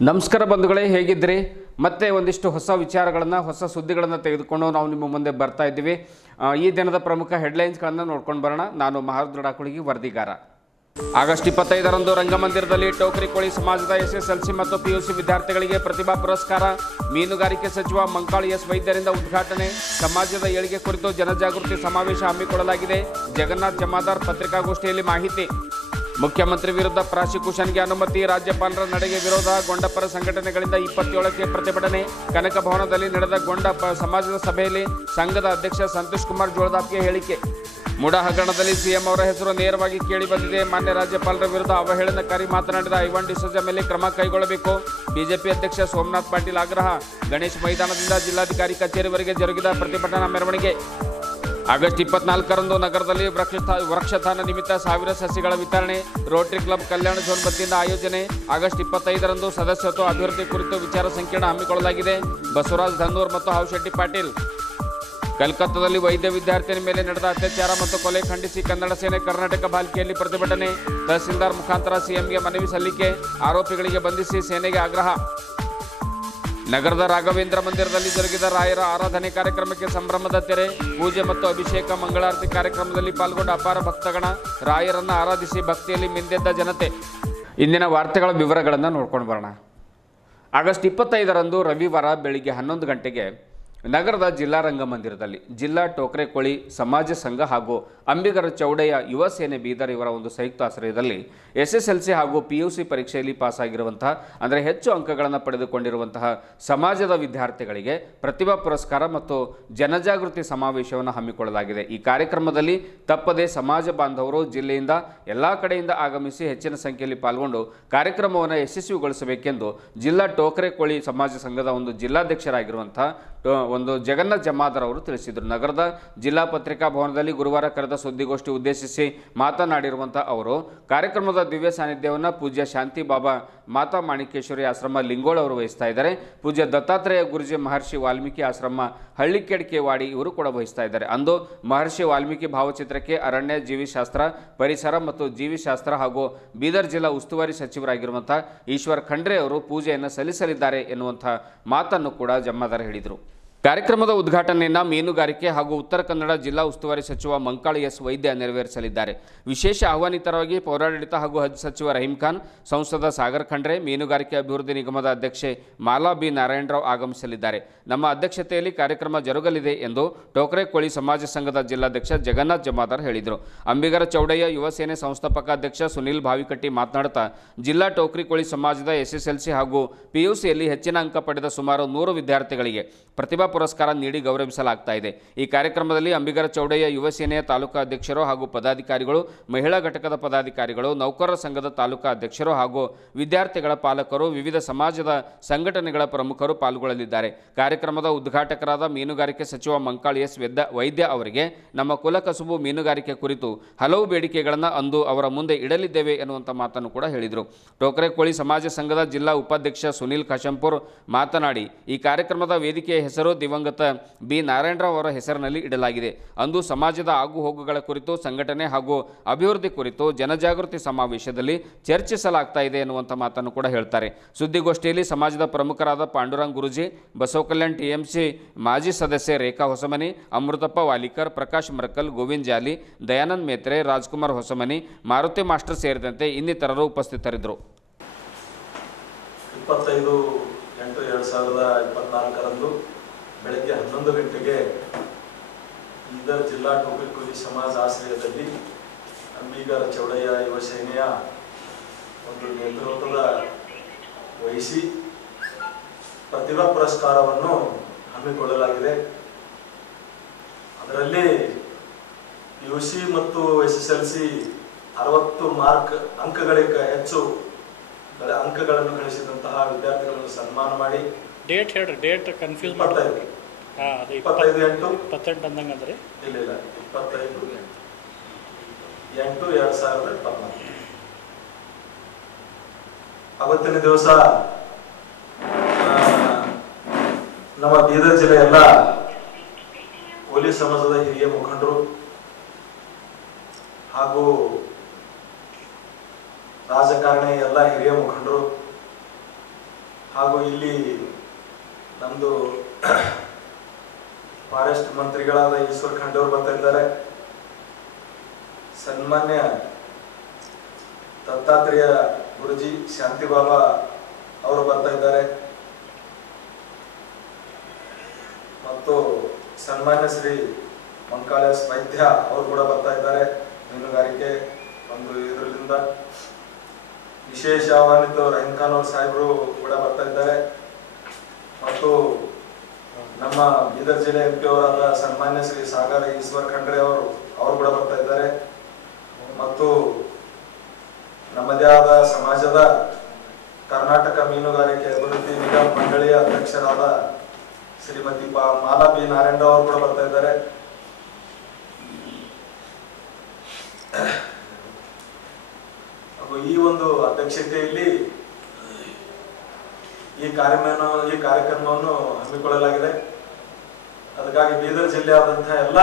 ನಮಸ್ಕಾರ ಬಂಧುಗಳೇ, ಹೇಗಿದ್ರಿ? ಮತ್ತೆ ಒಂದಿಷ್ಟು ಹೊಸ ವಿಚಾರಗಳನ್ನು ಹೊಸ ಸುದ್ದಿಗಳನ್ನು ತೆಗೆದುಕೊಂಡು ನಾವು ನಿಮ್ಮ ಮುಂದೆ ಬರ್ತಾ ಇದ್ದೀವಿ. ಈ ದಿನದ ಪ್ರಮುಖ ಹೆಡ್ಲೈನ್ಸ್ಗಳನ್ನು ನೋಡ್ಕೊಂಡು ಬರೋಣ. ನಾನು ಮಹಾರುದ್ರ ಡಾಕುಳಿಗಿ, ವರದಿಗಾರ. ಆಗಸ್ಟ್ 25ರಂದು ರಂಗಮಂದಿರದಲ್ಲಿ ಟೋಕರಿಕೋಳಿ ಸಮಾಜದ SSLC ಮತ್ತು PUC ವಿದ್ಯಾರ್ಥಿಗಳಿಗೆ ಪ್ರತಿಭಾ ಪುರಸ್ಕಾರ. ಮೀನುಗಾರಿಕೆ ಸಚಿವ ಮಂಕಾಳ ಎಸ್ ವೈದ್ಯರಿಂದ ಉದ್ಘಾಟನೆ. ಸಮಾಜದ ಏಳಿಗೆ ಕುರಿತು ಜನಜಾಗೃತಿ ಸಮಾವೇಶ ಹಮ್ಮಿಕೊಳ್ಳಲಾಗಿದೆ. ಜಗನ್ನಾಥ್ ಜಮಾದಾರ್ ಪತ್ರಿಕಾಗೋಷ್ಠಿಯಲ್ಲಿ ಮಾಹಿತಿ. ಮುಖ್ಯಮಂತ್ರಿ ವಿರುದ್ಧ ಪ್ರಾಸಿಕ್ಯೂಷನ್ಗೆ ಅನುಮತಿ. ರಾಜ್ಯಪಾಲರ ನಡೆಗೆ ವಿರೋಧ. ಗೊಂಡಪರ ಸಂಘಟನೆಗಳಿಂದ 27ಕ್ಕೆ ಪ್ರತಿಭಟನೆ. ಕನಕ ಭವನದಲ್ಲಿ ನಡೆದ ಗೊಂಡ ಸಮಾಜದ ಸಭೆಯಲ್ಲಿ ಸಂಘದ ಅಧ್ಯಕ್ಷ ಸಂತೋಷ್ ಕುಮಾರ್ ಜೋಳದಾಪ್ಗೆ ಹೇಳಿಕೆ. ಮುಡಾ ಹಗರಣದಲ್ಲಿ ಸಿಎಂ ಅವರ ಹೆಸರು ನೇರವಾಗಿ ಕೇಳಿ ಬಂದಿದೆ. ಮಾನ್ಯ ರಾಜ್ಯಪಾಲರ ವಿರುದ್ಧ ಅವಹೇಳನಕಾರಿ ಮಾತನಾಡಿದ ಐವಾನ್ ಡಿಸೋಜಾ ಮೇಲೆ ಕ್ರಮ ಕೈಗೊಳ್ಳಬೇಕು. ಬಿಜೆಪಿ ಅಧ್ಯಕ್ಷ ಸೋಮನಾಥ್ ಪಾಟೀಲ್ ಆಗ್ರಹ. ಗಣೇಶ್ ಮೈದಾನದಿಂದ ಜಿಲ್ಲಾಧಿಕಾರಿ ಕಚೇರಿವರೆಗೆ ಜರುಗಿದ ಪ್ರತಿಭಟನಾ ಮೆರವಣಿಗೆ. ಆಗಸ್ಟ್ 24ರಂದು ನಗರದಲ್ಲಿ ವೃಕ್ಷದಾನ ನಿಮಿತ್ತ 1000 ಸಸಿಗಳ ವಿತರಣೆ. ರೋಟರಿ ಕ್ಲಬ್ ಕಲ್ಯಾಣ ಝೋನ್ ವತಿಯಿಂದ ಆಯೋಜನೆ. ಆಗಸ್ಟ್ 25ರಂದು ಸದಸ್ಯತ್ವ ಅಭಿವೃದ್ಧಿ ಕುರಿತು ವಿಚಾರ ಸಂಕಿರಣ ಹಮ್ಮಿಕೊಳ್ಳಲಾಗಿದೆ. ಬಸವರಾಜ್ ಧನ್ನೂರ್ ಮತ್ತು ಹಾವಶೆಟ್ಟಿ ಪಾಟೀಲ್. ಕಲ್ಕತ್ತಾದಲ್ಲಿ ವೈದ್ಯ ವಿದ್ಯಾರ್ಥಿನಿ ಮೇಲೆ ನಡೆದ ಅತ್ಯಾಚಾರ ಮತ್ತು ಕೊಲೆ ಖಂಡಿಸಿ ಕನ್ನಡ ಸೇನೆ ಕರ್ನಾಟಕ ಬಾಲ್ಕಿಯಲ್ಲಿ ಪ್ರತಿಭಟನೆ. ತಹಸೀಲ್ದಾರ್ ಮುಖಾಂತರ ಸಿಎಂಗೆ ಮನವಿ ಸಲ್ಲಿಕೆ. ಆರೋಪಿಗಳಿಗೆ ಬಂಧಿಸಿ ಸೇನೆಗೆ ಆಗ್ರಹ. ನಗರದ ರಾಘವೇಂದ್ರ ಮಂದಿರದಲ್ಲಿ ಜರುಗಿದ ರಾಯರ ಆರಾಧನೆ ಕಾರ್ಯಕ್ರಮಕ್ಕೆ ಸಂಭ್ರಮದ ತೆರೆ. ಪೂಜೆ ಮತ್ತು ಅಭಿಷೇಕ ಮಂಗಳಾರತಿ ಕಾರ್ಯಕ್ರಮದಲ್ಲಿ ಪಾಲ್ಗೊಂಡ ಅಪಾರ ಭಕ್ತಗಣ. ರಾಯರನ್ನು ಆರಾಧಿಸಿ ಭಕ್ತಿಯಲ್ಲಿ ಮಿಂದೆದ್ದ ಜನತೆ. ಇಂದಿನ ವಾರ್ತೆಗಳ ವಿವರಗಳನ್ನು ನೋಡ್ಕೊಂಡು ಬರೋಣ. ಆಗಸ್ಟ್ 25ರಂದು ರವಿವಾರ ಬೆಳಿಗ್ಗೆ 11 ಗಂಟೆಗೆ ನಗರದ ಜಿಲ್ಲಾ ರಂಗಮಂದಿರದಲ್ಲಿ ಜಿಲ್ಲಾ ಟೋಕರೆಕೋಳಿ ಸಮಾಜ ಸಂಘ ಹಾಗೂ ಅಂಬಿಗರ ಚೌಡಯ್ಯ ಯುವ ಸೇನೆ ಬೀದರ್ ಇವರ ಒಂದು ಸಂಯುಕ್ತ ಆಶ್ರಯದಲ್ಲಿ SSLC ಹಾಗೂ PUC ಪರೀಕ್ಷೆಯಲ್ಲಿ ಪಾಸಾಗಿರುವಂತಹ ಅಂದರೆ ಹೆಚ್ಚು ಅಂಕಗಳನ್ನು ಪಡೆದುಕೊಂಡಿರುವಂತಹ ಸಮಾಜದ ವಿದ್ಯಾರ್ಥಿಗಳಿಗೆ ಪ್ರತಿಭಾ ಪುರಸ್ಕಾರ ಮತ್ತು ಜನಜಾಗೃತಿ ಸಮಾವೇಶವನ್ನು ಹಮ್ಮಿಕೊಳ್ಳಲಾಗಿದೆ. ಈ ಕಾರ್ಯಕ್ರಮದಲ್ಲಿ ತಪ್ಪದೆ ಸಮಾಜ ಬಾಂಧವರು ಜಿಲ್ಲೆಯಿಂದ ಎಲ್ಲ ಕಡೆಯಿಂದ ಆಗಮಿಸಿ ಹೆಚ್ಚಿನ ಸಂಖ್ಯೆಯಲ್ಲಿ ಪಾಲ್ಗೊಂಡು ಕಾರ್ಯಕ್ರಮವನ್ನು ಯಶಸ್ವಿಗೊಳಿಸಬೇಕೆಂದು ಜಿಲ್ಲಾ ಟೋಕರೆಕೋಳಿ ಸಮಾಜ ಸಂಘದ ಒಂದು ಜಿಲ್ಲಾಧ್ಯಕ್ಷರಾಗಿರುವಂತಹ ಒಂದು ಜಗನ್ನಾಥ್ ಜಮಾದಾರ್ ಅವರು ತಿಳಿಸಿದರು. ನಗರದ ಜಿಲ್ಲಾ ಪತ್ರಿಕಾ ಭವನದಲ್ಲಿ ಗುರುವಾರ ಕರೆದ ಸುದ್ದಿಗೋಷ್ಠಿ ಉದ್ದೇಶಿಸಿ ಮಾತನಾಡಿರುವಂಥ ಅವರು ಕಾರ್ಯಕ್ರಮದ ದಿವ್ಯ ಸಾನ್ನಿಧ್ಯವನ್ನು ಪೂಜ್ಯ ಶಾಂತಿ ಬಾಬಾ ಮಾತಾ ಮಾಣಿಕೇಶ್ವರಿ ಆಶ್ರಮ ಲಿಂಗೋಳ್ ಅವರು ವಹಿಸ್ತಾ ಇದ್ದಾರೆ. ಪೂಜ್ಯ ದತ್ತಾತ್ರೇಯ ಗುರುಜಿ ಮಹರ್ಷಿ ವಾಲ್ಮೀಕಿ ಆಶ್ರಮ ಹಳ್ಳಿಕೆಡ್ಕೆವಾಡಿ ಇವರು ಕೂಡ ವಹಿಸ್ತಾ ಇದ್ದಾರೆ. ಅಂದು ಮಹರ್ಷಿ ವಾಲ್ಮೀಕಿ ಭಾವಚಿತ್ರಕ್ಕೆ ಅರಣ್ಯ ಜೀವಿಶಾಸ್ತ್ರ, ಪರಿಸರ ಮತ್ತು ಜೀವಿಶಾಸ್ತ್ರ ಹಾಗೂ ಬೀದರ್ ಜಿಲ್ಲಾ ಉಸ್ತುವಾರಿ ಸಚಿವರಾಗಿರುವಂಥ ಈಶ್ವರ್ ಖಂಡ್ರೆ ಅವರು ಪೂಜೆಯನ್ನು ಸಲ್ಲಿಸಲಿದ್ದಾರೆ ಎನ್ನುವಂಥ ಮಾತನ್ನು ಕೂಡ ಜಮಾದಾರ್ ಹೇಳಿದರು. ಕಾರ್ಯಕ್ರಮದ ಉದ್ಘಾಟನೆಯನ್ನು ಮೀನುಗಾರಿಕೆ ಹಾಗೂ ಉತ್ತರ ಕನ್ನಡ ಜಿಲ್ಲಾ ಉಸ್ತುವಾರಿ ಸಚಿವ ಮಂಕಾಳ ಎಸ್ ವೈದ್ಯ ನೆರವೇರಿಸಲಿದ್ದಾರೆ. ವಿಶೇಷ ಆಹ್ವಾನಿತರಾಗಿ ಪೌರಾಡಳಿತ ಹಾಗೂ ಹಜ್ ಸಚಿವ ರಹೀಂ ಖಾನ್, ಸಂಸದ ಸಾಗರ್ ಖಂಡ್ರೆ, ಮೀನುಗಾರಿಕೆ ಅಭಿವೃದ್ಧಿ ನಿಗಮದ ಅಧ್ಯಕ್ಷೆ ಮಾಲಾ ಬಿ ನಾರಾಯಣರಾವ್ ಆಗಮಿಸಲಿದ್ದಾರೆ. ನಮ್ಮ ಅಧ್ಯಕ್ಷತೆಯಲ್ಲಿ ಕಾರ್ಯಕ್ರಮ ಜರುಗಲಿದೆ ಎಂದು ಟೋಕರೆಕೋಳಿ ಸಮಾಜ ಸಂಘದ ಜಿಲ್ಲಾಧ್ಯಕ್ಷ ಜಗನ್ನಾಥ್ ಜಮಾದಾರ್ ಹೇಳಿದರು. ಅಂಬಿಗರ ಚೌಡಯ್ಯ ಯುವ ಸೇನೆ ಸಂಸ್ಥಾಪಕ ಅಧ್ಯಕ್ಷ ಸುನಿಲ್ ಭಾವಿಕಟ್ಟಿ ಮಾತನಾಡುತ್ತಾ ಜಿಲ್ಲಾ ಟೋಕರಿಕೋಳಿ ಸಮಾಜದ SSLC ಹಾಗೂ PUCಯಲ್ಲಿ ಹೆಚ್ಚಿನ ಅಂಕ ಪಡೆದ ಸುಮಾರು 100 ವಿದ್ಯಾರ್ಥಿಗಳಿಗೆ ಪ್ರತಿಭಾ ಪುರಸ್ಕಾರ ನೀಡಿ ಗೌರವಿಸಲಾಗ್ತಾ ಇದೆ. ಈ ಕಾರ್ಯಕ್ರಮದಲ್ಲಿ ಅಂಬಿಗರ ಚೌಡಯ್ಯ ಯುವ ಸೇನೆಯ ತಾಲೂಕಾ ಅಧ್ಯಕ್ಷರು ಹಾಗೂ ಪದಾಧಿಕಾರಿಗಳು, ಮಹಿಳಾ ಘಟಕದ ಪದಾಧಿಕಾರಿಗಳು, ನೌಕರರ ಸಂಘದ ತಾಲೂಕಾ ಅಧ್ಯಕ್ಷರು ಹಾಗೂ ವಿದ್ಯಾರ್ಥಿಗಳ ಪಾಲಕರು, ವಿವಿಧ ಸಮಾಜದ ಸಂಘಟನೆಗಳ ಪ್ರಮುಖರು ಪಾಲ್ಗೊಳ್ಳಲಿದ್ದಾರೆ. ಕಾರ್ಯಕ್ರಮದ ಉದ್ಘಾಟಕರಾದ ಮೀನುಗಾರಿಕೆ ಸಚಿವ ಮಂಕಾಳ ಎಸ್ ವೈದ್ಯ ಅವರಿಗೆ ನಮ್ಮ ಕುಲಕಸುಬು ಮೀನುಗಾರಿಕೆ ಕುರಿತು ಹಲವು ಬೇಡಿಕೆಗಳನ್ನು ಅಂದು ಅವರ ಮುಂದೆ ಇಡಲಿದ್ದೇವೆ ಎನ್ನುವಂಥ ಮಾತನ್ನು ಕೂಡ ಹೇಳಿದರು. ಟೋಕರೆಕೋಳಿ ಸಮಾಜ ಸಂಘದ ಜಿಲ್ಲಾ ಉಪಾಧ್ಯಕ್ಷ ಸುನಿಲ್ ಕಾಶಂಪುರ್ ಮಾತನಾಡಿ ಈ ಕಾರ್ಯಕ್ರಮದ ವೇದಿಕೆಯ ಹೆಸರು ದಿವಂಗತ ಬಿ ನಾರಾಯಣರಾವ್ ಅವರ ಹೆಸರಿನಲ್ಲಿ ಇಡಲಾಗಿದೆ. ಅಂದು ಸಮಾಜದ ಆಗುಹೋಗುಗಳ ಕುರಿತು, ಸಂಘಟನೆ ಹಾಗೂ ಅಭಿವೃದ್ಧಿ ಕುರಿತು ಜನಜಾಗೃತಿ ಸಮಾವೇಶದಲ್ಲಿ ಚರ್ಚಿಸಲಾಗ್ತಾ ಇದೆ ಎನ್ನುವಂಥ ಮಾತನ್ನು ಕೂಡ ಹೇಳ್ತಾರೆ. ಸುದ್ದಿಗೋಷ್ಠಿಯಲ್ಲಿ ಸಮಾಜದ ಪ್ರಮುಖರಾದ ಪಾಂಡುರಂಗ್ ಗುರುಜಿ, ಬಸವಕಲ್ಯಾಣ್ TMC ಮಾಜಿ ಸದಸ್ಯೆ ರೇಖಾ ಹೊಸಮನಿ, ಅಮೃತಪ್ಪ ವಾಲಿಕರ್, ಪ್ರಕಾಶ್ ಮರ್ಕಲ್, ಗೋವಿಂದ್ ಜಾಲಿ, ದಯಾನಂದ್ ಮೇತ್ರೆ, ರಾಜ್ಕುಮಾರ್ ಹೊಸಮನಿ, ಮಾರುತಿ ಮಾಸ್ಟರ್ ಸೇರಿದಂತೆ ಇನ್ನಿತರರು ಉಪಸ್ಥಿತರಿದ್ದರು. 25/8/2024ರಂದು ಬೆಳಗ್ಗೆ 11 ಗಂಟೆಗೆ ಬೀದರ್ ಜಿಲ್ಲಾ ಟೋಕರಿಕೋಳಿ ಸಮಾಜ ಆಶ್ರಯದಲ್ಲಿ ಅಂಬಿಗರ ಚೌಡಯ್ಯ ಯುವ ಸೇನೆಯ ಒಂದು ನೇತೃತ್ವದ ವಹಿಸಿ ಪ್ರತಿಭಾ ಪುರಸ್ಕಾರವನ್ನು ಹಮ್ಮಿಕೊಳ್ಳಲಾಗಿದೆ. ಅದರಲ್ಲಿ PUC ಮತ್ತು SSLC 60 ಅಂಕಗಳಿಗೆ ಹೆಚ್ಚು ಅಂಕಗಳನ್ನು ಗಳಿಸಿದಂತಹ ವಿದ್ಯಾರ್ಥಿಗಳನ್ನು ಸನ್ಮಾನ ಮಾಡಿ ಡೇಟ್ ಹೇಳ್ರಿ, ಡೇಟ್ ಕನ್ಫ್ಯೂಸ್ 25/8 ಅಂದಂಗಂದ್ರೆ ಇಲ್ಲ 25/8/2024 ಅವತ್ತಿನ ದಿವಸ ನಮ್ಮ ಬೀದರ್ ಜಿಲ್ಲೆ ಎಲ್ಲ ಪೊಲೀಸ್ ಸಮಾಜದ ಹಿರಿಯ ಮುಖಂಡರು ಹಾಗೂ ರಾಜಕಾರಣಿ ಎಲ್ಲ ಹಿರಿಯ ಮುಖಂಡರು ಹಾಗೂ ಇಲ್ಲಿ ನಮ್ಮದು ಫಾರೆಸ್ಟ್ ಮಂತ್ರಿಗಳಾದ ಈಶ್ವರ್ ಖಂಡ್ರೆ ಅವರು ಬರ್ತಾ ಇದ್ದಾರೆ. ಸನ್ಮಾನ್ಯ ದತ್ತಾತ್ರೇಯ ಗುರುಜಿ ಶಾಂತಿ ಬಾಬಾ ಅವರು ಬರ್ತಾ ಇದ್ದಾರೆ ಮತ್ತು ಸನ್ಮಾನ್ಯ ಶ್ರೀ ಮಂಕಾಳೇಶ್ ವೈದ್ಯ ಅವರು ಕೂಡ ಬರ್ತಾ ಇದ್ದಾರೆ. ಮೀನುಗಾರಿಕೆ ಒಂದು ಇದರಿಂದ ವಿಶೇಷ ಆಹ್ವಾನಿತ ರಹೀಂ ಖಾನ್ ಅವ್ರ ಸಾಹೇಬರು ಕೂಡ ಬರ್ತಾ ಇದ್ದಾರೆ ಮತ್ತು ನಮ್ಮ ಬೀದರ್ ಜಿಲ್ಲೆ MP ಅವರಾದ ಸನ್ಮಾನ್ಯ ಶ್ರೀ ಸಾಗರ್ ಈಶ್ವರ್ ಖಂಡ್ರೆ ಅವರು ಕೂಡ ಬರ್ತಾ ಇದ್ದಾರೆ ಮತ್ತು ನಮ್ಮದೇ ಆದ ಸಮಾಜದ ಕರ್ನಾಟಕ ಮೀನುಗಾರಿಕೆ ಅಭಿವೃದ್ಧಿ ನಿಗಮ ಮಂಡಳಿಯ ಅಧ್ಯಕ್ಷರಾದ ಶ್ರೀಮತಿ ಮಾಲಾ ಬಿ ನಾರಾಯಣ ಅವರು ಕೂಡ ಬರ್ತಾ ಇದ್ದಾರೆ. ಹಾಗೂ ಈ ಒಂದು ಅಧ್ಯಕ್ಷತೆಯಲ್ಲಿ ಈ ಕಾರ್ಯಕ್ರಮವನ್ನು ಹಮ್ಮಿಕೊಳ್ಳಲಾಗಿದೆ. ಅದಕ್ಕಾಗಿ ಬೀದರ್ ಜಿಲ್ಲೆಯಾದಂತಹ ಎಲ್ಲ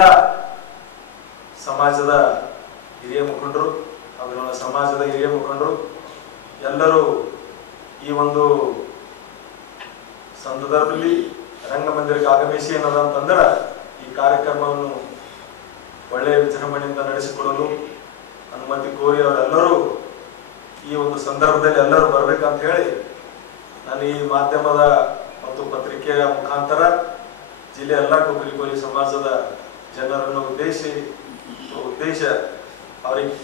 ಸಮಾಜದ ಹಿರಿಯ ಮುಖಂಡರು ಹಾಗೂ ಸಮಾಜದ ಹಿರಿಯ ಮುಖಂಡರು ಎಲ್ಲರೂ ಈ ಒಂದು ಸಂದರ್ಭದಲ್ಲಿ ರಂಗಮಂದಿರಕ್ಕೆ ಆಗಮಿಸಿ ಏನದಂತಂದ್ರೆ ಈ ಕಾರ್ಯಕ್ರಮವನ್ನು ಒಳ್ಳೆಯ ವಿಜೃಂಭಣೆಯಿಂದ ನಡೆಸಿಕೊಡಲು ಅನುಮತಿ ಕೋರಿ ಅವರೆಲ್ಲರೂ ಈ ಒಂದು ಸಂದರ್ಭದಲ್ಲಿ ಎಲ್ಲರೂ ಬರ್ಬೇಕಂತ ಹೇಳಿ ನಾನು ಈ ಮಾಧ್ಯಮದ ಮತ್ತು ಪತ್ರಿಕೆಯ ಮುಖಾಂತರ ಜಿಲ್ಲೆಯ ಎಲ್ಲ ಟೋಕರಿ ಕೋಲಿ ಸಮಾಜದ ಜನರನ್ನು ಉದ್ದೇಶ ಅವರಿಗೆ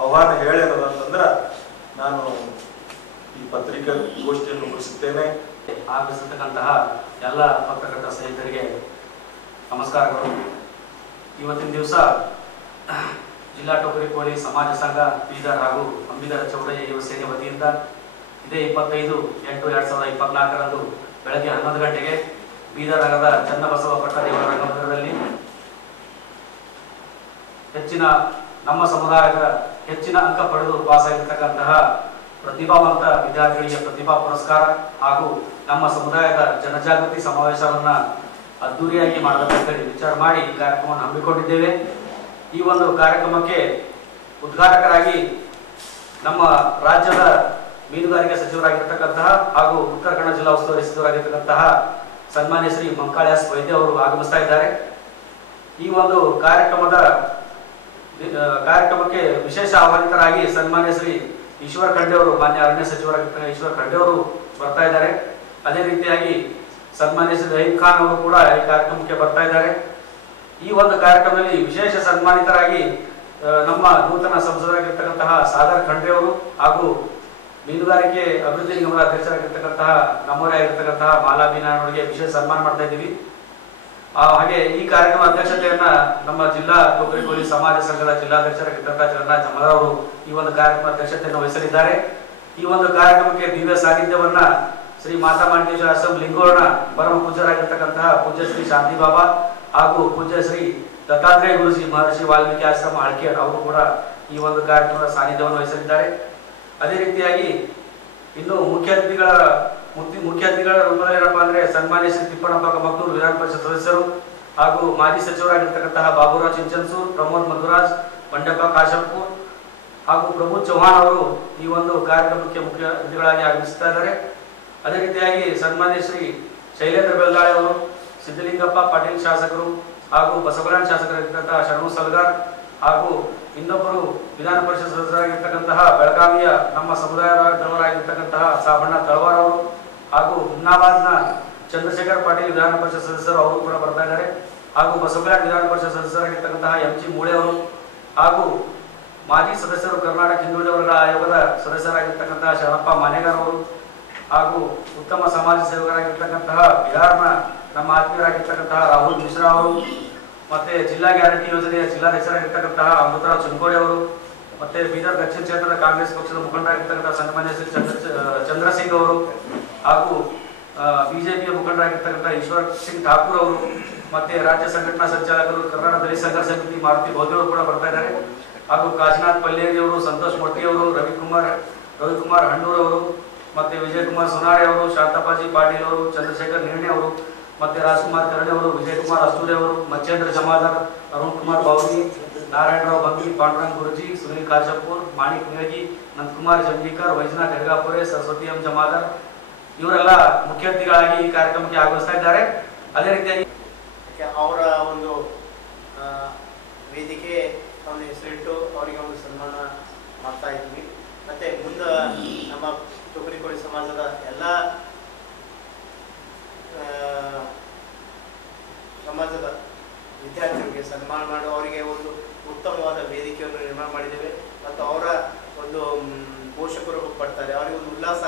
ಆಹ್ವಾನ ಹೇಳೇನದಂತಂದ್ರೆ ನಾನು ಈ ಪತ್ರಿಕಾ ಗೋಷ್ಠಿಯನ್ನು ಮುಗಿಸುತ್ತೇನೆ. ಆಗಮಿಸಿರ್ತಕ್ಕಂತಹ ಎಲ್ಲ ಪತ್ರಕರ್ತ ಸ್ನೇಹಿತರಿಗೆ ನಮಸ್ಕಾರಗಳು. ಇವತ್ತಿನ ದಿವಸ ಜಿಲ್ಲಾ ಟೋಕರಿ ಕೋಲಿ ಸಮಾಜ ಸಂಘ ಬೀದರ್ ಹಾಗೂ ಅಂಬಿಗರ ಚೌಡಯ್ಯ ಯುವ ಸೇನೆ ವತಿಯಿಂದ ಇದೇ 25/8/2024 ಬೆಳಗ್ಗೆ 11 ಗಂಟೆಗೆ ಬೀದರ್ ನಗರದ ಚನ್ನಬಸವ ಪಟ್ಟದೇವರ ರಂಗಮಂದಿರದಲ್ಲಿ ನಮ್ಮ ಸಮುದಾಯದ ಹೆಚ್ಚಿನ ಅಂಕ ಪಡೆದು ಪಾಸ್ ಆಗಿರ್ತಕ್ಕಂತಹ ಪ್ರತಿಭಾವಂತ ವಿದ್ಯಾರ್ಥಿಗಳಿಗೆ ಪ್ರತಿಭಾ ಪುರಸ್ಕಾರ ಹಾಗೂ ನಮ್ಮ ಸಮುದಾಯದ ಜನಜಾಗೃತಿ ಸಮಾವೇಶವನ್ನ ಅದ್ದೂರಿಯಾಗಿ ಮಾಡಬೇಕಂತ ವಿಚಾರ ಮಾಡಿ ಈ ಕಾರ್ಯಕ್ರಮವನ್ನು ಹಮ್ಮಿಕೊಂಡಿದ್ದೇವೆ. ಈ ಒಂದು ಕಾರ್ಯಕ್ರಮಕ್ಕೆ ಉದ್ಘಾಟಕರಾಗಿ ನಮ್ಮ ರಾಜ್ಯದ ಮೀನುಗಾರಿಕೆ ಸಚಿವರಾಗಿರ್ತಕ್ಕಂತಹ ಹಾಗೂ ಉತ್ತರ ಕನ್ನಡ ಜಿಲ್ಲಾ ಉಸ್ತುವಾರಿ ಸಚಿವರಾಗಿರ್ತಕ್ಕಂತಹ ಸನ್ಮಾನ್ಯ ಶ್ರೀ ಮಂಕಾಳೇಶ್ ವೈದ್ಯ ಅವರು ಆಗಮಿಸ್ತಾ ಇದ್ದಾರೆ. ಈ ಒಂದು ಕಾರ್ಯಕ್ರಮಕ್ಕೆ ವಿಶೇಷ ಆಹ್ವಾನಿತರಾಗಿ ಸನ್ಮಾನ್ಯ ಶ್ರೀ ಈಶ್ವರ್ ಖಂಡ್ರೆ ಅವರು, ಮಾನ್ಯ ಅರಣ್ಯ ಸಚಿವರಾಗಿರ್ತಕ್ಕಂಥ ಈಶ್ವರ್ ಖಂಡ್ರೆ ಅವರು ಬರ್ತಾ ಇದ್ದಾರೆ. ಅದೇ ರೀತಿಯಾಗಿ ಸನ್ಮಾನ್ಯ ಶ್ರೀ ರಹೀಂ ಖಾನ್ ಅವರು ಕೂಡ ಈ ಕಾರ್ಯಕ್ರಮಕ್ಕೆ ಬರ್ತಾ ಇದ್ದಾರೆ. ಈ ಒಂದು ಕಾರ್ಯಕ್ರಮದಲ್ಲಿ ವಿಶೇಷ ಸನ್ಮಾನಿತರಾಗಿ ನಮ್ಮ ನೂತನ ಸಂಸದರಾಗಿರ್ತಕ್ಕಂತಹ ಸಾಗರ್ ಖಂಡ್ರೆ ಅವರು ಹಾಗೂ ಮೀನುಗಾರಿಕೆ ಅಭಿವೃದ್ಧಿ ನಿಗಮದ ಅಧ್ಯಕ್ಷರಾಗಿರ್ತಕ್ಕಂತಹ ನಮ್ಮವರೇ ಆಗಿರ್ತಕ್ಕಂತಹ ಮಾಲಾ ಬಿ ನಾರಾಯಣ ಅವರಿಗೆ ವಿಶೇಷ ಸನ್ಮಾನ ಮಾಡ್ತಾ ಇದ್ದೀವಿ. ಹಾಗೆ ಈ ಕಾರ್ಯಕ್ರಮ ಅಧ್ಯಕ್ಷತೆಯನ್ನ ನಮ್ಮ ಜಿಲ್ಲಾ ಟೋಕರಿ ಕೋಲಿ ಸಮಾಜ ಸಂಘದ ಜಿಲ್ಲಾಧ್ಯಕ್ಷರಾಗಿರ್ತಕ್ಕಂತಹ ಜಗನ್ನಾಥ್ ಜಮದಾರ್ ಅವರು ಈ ಒಂದು ಕಾರ್ಯಕ್ರಮ ಅಧ್ಯಕ್ಷತೆಯನ್ನು ವಹಿಸಲಿದ್ದಾರೆ. ಈ ಒಂದು ಕಾರ್ಯಕ್ರಮಕ್ಕೆ ದಿವ್ಯ ಸಾನ್ನಿಧ್ಯವನ್ನ ಶ್ರೀ ಮಾತಾ ಮಾಣಿಕೇಶ್ವರ ಆಶ್ರಮ ಲಿಂಗೋರ್ಣ ಪರಮ ಪೂಜ್ಯರಾಗಿರ್ತಕ್ಕಂತಹ ಪೂಜ್ಯ ಶ್ರೀ ಶಾಂತಿ ಬಾಬಾ ಹಾಗೂ ಪೂಜ್ಯ ಶ್ರೀ ದತ್ತಾತ್ರೇಯ ಗುರುಜಿ ಮಹರ್ಷಿ ವಾಲ್ಮೀಕಿ ಆಶ್ರಮ ಹಳ್ಕೇಡ್ ಅವರು ಕೂಡ ಈ ಒಂದು ಕಾರ್ಯಕ್ರಮದ ಸಾನ್ನಿಧ್ಯವನ್ನು ವಹಿಸಲಿದ್ದಾರೆ. ಅದೇ ರೀತಿಯಾಗಿ ಇನ್ನು ಮುಖ್ಯ ಅತಿಥಿಗಳ ರೂಪದಲ್ಲಿ ಏನಪ್ಪಾ ಅಂದ್ರೆ ಸನ್ಮಾನ್ಯ ಶ್ರೀ ತಿಪ್ಪಣ್ಣಪ್ಪ ಕಮಕ್ನೂರ್ ವಿಧಾನ ಪರಿಷತ್ ಸದಸ್ಯರು ಹಾಗೂ ಮಾಜಿ ಸಚಿವರಾಗಿರ್ತಕ್ಕಂತಹ ಬಾಬುರಾವ್ ಚಿಂಚನ್ಸೂರ್, ಪ್ರಮೋದ್ ಮಧುರಾಜ್, ಬಂಡೆಪ್ಪ ಕಾಶಂಪೂರ್ ಹಾಗೂ ಪ್ರಭು ಚೌಹಾಣ್ ಅವರು ಈ ಒಂದು ಕಾರ್ಯಕ್ರಮಕ್ಕೆ ಮುಖ್ಯ ಅತಿಥಿಗಳಾಗಿ ಆಗಮಿಸ್ತಾ ಇದ್ದಾರೆ. ಅದೇ ರೀತಿಯಾಗಿ ಸನ್ಮಾನ್ಯ ಶ್ರೀ ಶೈಲೇಂದ್ರ ಬೆಲ್ದಾಳೆ ಅವರು, ಸಿದ್ದಲಿಂಗಪ್ಪ ಪಾಟೀಲ್ ಶಾಸಕರು ಹಾಗೂ ಬಸವರಾಜ್ ಶಾಸಕರಾಗಿರ್ತಕ್ಕಂತಹ ಶರಣು ಸಲ್ಗಾರ್ ಹಾಗೂ ಇನ್ನೊಬ್ಬರು ವಿಧಾನ ಪರಿಷತ್ ಸದಸ್ಯರಾಗಿರ್ತಕ್ಕಂತಹ ಬೆಳಗಾವಿಯ ನಮ್ಮ ಸಮುದಾಯದವರಾಗಿರ್ತಕ್ಕಂತಹ ಸಾಬಣ್ಣ ತಳವಾರ್ ಅವರು ಹಾಗೂ ಹುಮ್ನಾಬಾದ್ನ ಚಂದ್ರಶೇಖರ್ ಪಾಟೀಲ್ ವಿಧಾನ ಪರಿಷತ್ ಸದಸ್ಯರು ಅವರು ಕೂಡ ಬರ್ತಾ ಇದ್ದಾರೆ. ಹಾಗೂ ಬಸವರಾಜ್ ವಿಧಾನ ಪರಿಷತ್ ಸದಸ್ಯರಾಗಿರ್ತಕ್ಕಂತಹ MG ಮೂಳೆ ಅವರು ಹಾಗೂ ಮಾಜಿ ಸದಸ್ಯರು ಕರ್ನಾಟಕ ಹಿಂದುಳಿದ ವರ್ಗಗಳ ಆಯೋಗದ ಸದಸ್ಯರಾಗಿರ್ತಕ್ಕಂತಹ ಶರಣಪ್ಪ ಮಾನೇಗಾರ್ ಅವರು ಹಾಗೂ ಉತ್ತಮ ಸಮಾಜ ಸೇವಕರಾಗಿರ್ತಕ್ಕಂತಹ ಬಿಹಾರ್ನ ನಮ್ಮ ಆತ್ಮೀಯರಾಗಿರ್ತಕ್ಕಂತಹ ರಾಹುಲ್ ಮಿಶ್ರಾ ಅವರು, ಮತ್ತೆ ಜಿಲ್ಲಾ ಗ್ಯಾರಂಟಿ ಯೋಜನೆಯ ಜಿಲ್ಲಾಧ್ಯಕ್ಷರಾಗಿರ್ತಕ್ಕಂತಹ ಅಮೃತರಾವ್ ಚುನ್ಕೋಡೆ ಅವರು, ಮತ್ತೆ ಬೀದರ್ ದಕ್ಷಿಣ ಕ್ಷೇತ್ರದ ಕಾಂಗ್ರೆಸ್ ಪಕ್ಷದ ಮುಖಂಡರಾಗಿರ್ತಕ್ಕಂತಹ ಸನ್ಮಾನ್ಯ ಶ್ರೀ ಚಂದ್ರಸಿಂಗ್ ಅವರು ಹಾಗೂ ಬಿಜೆಪಿಯ ಮುಖಂಡರಾಗಿರ್ತಕ್ಕಂತಹ ಈಶ್ವರ್ ಸಿಂಗ್ ಠಾಕೂರ್ ಅವರು, ಮತ್ತೆ ರಾಜ್ಯ ಸಂಘಟನಾ ಸಂಚಾಲಕರು ಕರ್ನಾಟಕ ದಲಿತ ಸಂಘರ್ಷ ಸಮಿತಿ ಮಾರುತಿ ಭೋದಿ ಅವರು ಕೂಡ ಬರ್ತಾ ಇದ್ದಾರೆ. ಹಾಗೂ ಕಾಶಿನಾಥ್ ಪಲ್ಲೇರಿ ಅವರು, ಸಂತೋಷ್ ಮೊಟ್ಟಿ ಅವರು, ರವಿಕುಮಾರ್ ಹಣ್ಣೂರ್ ಅವರು, ಮತ್ತೆ ವಿಜಯಕುಮಾರ್ ಸುನಾರೆ ಅವರು, ಶಾಂತಪ್ಪಾಜಿ ಪಾಟೀಲ್ ಅವರು, ಚಂದ್ರಶೇಖರ್ ನಿರ್ಣೆ ಅವರು, ಮತ್ತೆ ರಾಜ್ಕುಮಾರ್ ಕರಡೆ ಅವರು, ವಿಜಯಕುಮಾರ್ ಅಸ್ತೂರಿ ಅವರು, ಮಚ್ಚೇಂದ್ರ ಜಮಾದಾರ್, ಅರುಣ್ ಕುಮಾರ್ ಬಾವನಿ, ನಾರಾಯಣರಾವ್ ಬಂಗಿ, ಪಾಂಡುರಂಗ್ ಗುರುಜಿ, ಸುನೀಲ್ ಕಾಶಂಪುರ್, ಮಾಣಿಕ್ ನಿಳಗಿ, ನಂದಕುಮಾರ್ ಜಂಬೀಕರ್, ವೈಜನಾಥ್ ಹೆಡ್ಗಾಪುರೆ, ಸರಸ್ವತಿ ಎಂ ಜಮಾದಾರ್ ಇವರೆಲ್ಲ ಮುಖ್ಯ ಅತಿಥಿಗಳಾಗಿ ಈ ಕಾರ್ಯಕ್ರಮಕ್ಕೆ ಆಗಮಿಸ್ತಾ ಇದ್ದಾರೆ. ಅದೇ ರೀತಿಯಾಗಿ ಅವರ ಒಂದು ವೇದಿಕೆ ಅವನ ಹೆಸರಿಟ್ಟು ಅವರಿಗೆ ಒಂದು ಸನ್ಮಾನ ಮಾಡ್ತಾ ಇದ್ವಿ. ಮತ್ತೆ ಮುಂದೆ ನಮ್ಮ ತೊಗರಿಕೋಳಿ ಸಮಾಜದ ಎಲ್ಲ ಸಮಾಜದ ವಿದ್ಯಾರ್ಥಿಗಳಿಗೆ ಸನ್ಮಾನ ಮಾಡಿ ಅವರಿಗೆ ಒಂದು ಉತ್ತಮವಾದ ವೇದಿಕೆಯನ್ನು ನಿರ್ಮಾಣ ಮಾಡಿದ್ದೇವೆ. ಮತ್ತು ಅವರ ಒಂದು ಪೋಷಕರು ಪಡ್ತಾರೆ, ಅವರಿಗೆ ಒಂದು ಉಲ್ಲಾಸ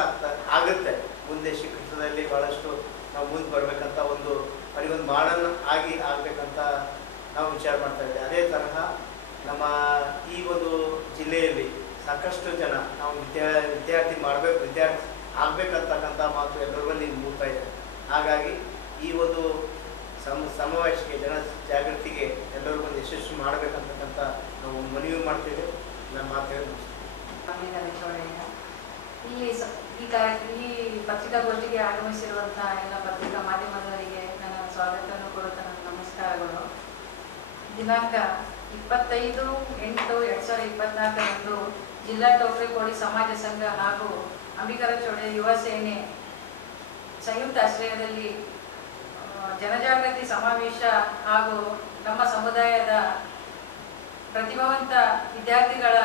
ಆಗುತ್ತೆ. ಮುಂದೆ ಶಿಕ್ಷಣದಲ್ಲಿ ಬಹಳಷ್ಟು ನಾವು ಮುಂದೆ ಬರ್ಬೇಕಂತ ಒಂದು ಅವರಿಗೊಂದು ಮಾಡರ್ನ್ ಆಗ್ಬೇಕಂತ ನಾವು ವಿಚಾರ ಮಾಡ್ತಾ ಇದ್ದೇವೆ. ಅದೇ ತರಹ ನಮ್ಮ ಈ ಒಂದು ಜಿಲ್ಲೆಯಲ್ಲಿ ಸಾಕಷ್ಟು ಜನ ನಾವು ವಿದ್ಯಾರ್ಥಿ ಆಗ್ಬೇಕಂತಕ್ಕಂಥ ಮಾತು ಎಲ್ಲರಲ್ಲಿ ಮೂಡ್ತಾ ಇದೆ. ಹಾಗಾಗಿ ಈ ಒಂದು ಸಮಾವೇಶಕ್ಕೆ ಜನ ಜಾಗೃತಿಗೆ ಎಲ್ಲರೂ ಒಂದು ಯಶಸ್ವಿ ಮಾಡಬೇಕಂತಕ್ಕಂಥ ನಾವು ಮನವಿ ಮಾಡ್ತೇವೆ. ನಮ್ಮ ಮಾತು ಈ ಪತ್ರಿಕಾಗೋಷ್ಠಿಗೆ ಆಗಮಿಸಿರುವಂತಹ ಎಲ್ಲ ಪತ್ರಿಕಾ ಮಾಧ್ಯಮದವರಿಗೆ ನನ್ನ ಸ್ವಾಗತವನ್ನು ಕೊಡುತ್ತಾ ನನ್ನ ನಮಸ್ಕಾರಗಳು. ದಿನಾಂಕ 25/8/2024 ಜಿಲ್ಲಾ ತೊಗರಿಕೋಳಿ ಸಮಾಜ ಸಂಘ ಹಾಗೂ ಅಂಬಿಗರ ಚೌಡೆ ಯುವ ಸೇನೆ ಸಂಯುಕ್ತ ಆಶ್ರಯದಲ್ಲಿ ಜನಜಾಗೃತಿ ಸಮಾವೇಶ ಹಾಗೂ ನಮ್ಮ ಸಮುದಾಯದ ಪ್ರತಿಭಾವಂತ ವಿದ್ಯಾರ್ಥಿಗಳ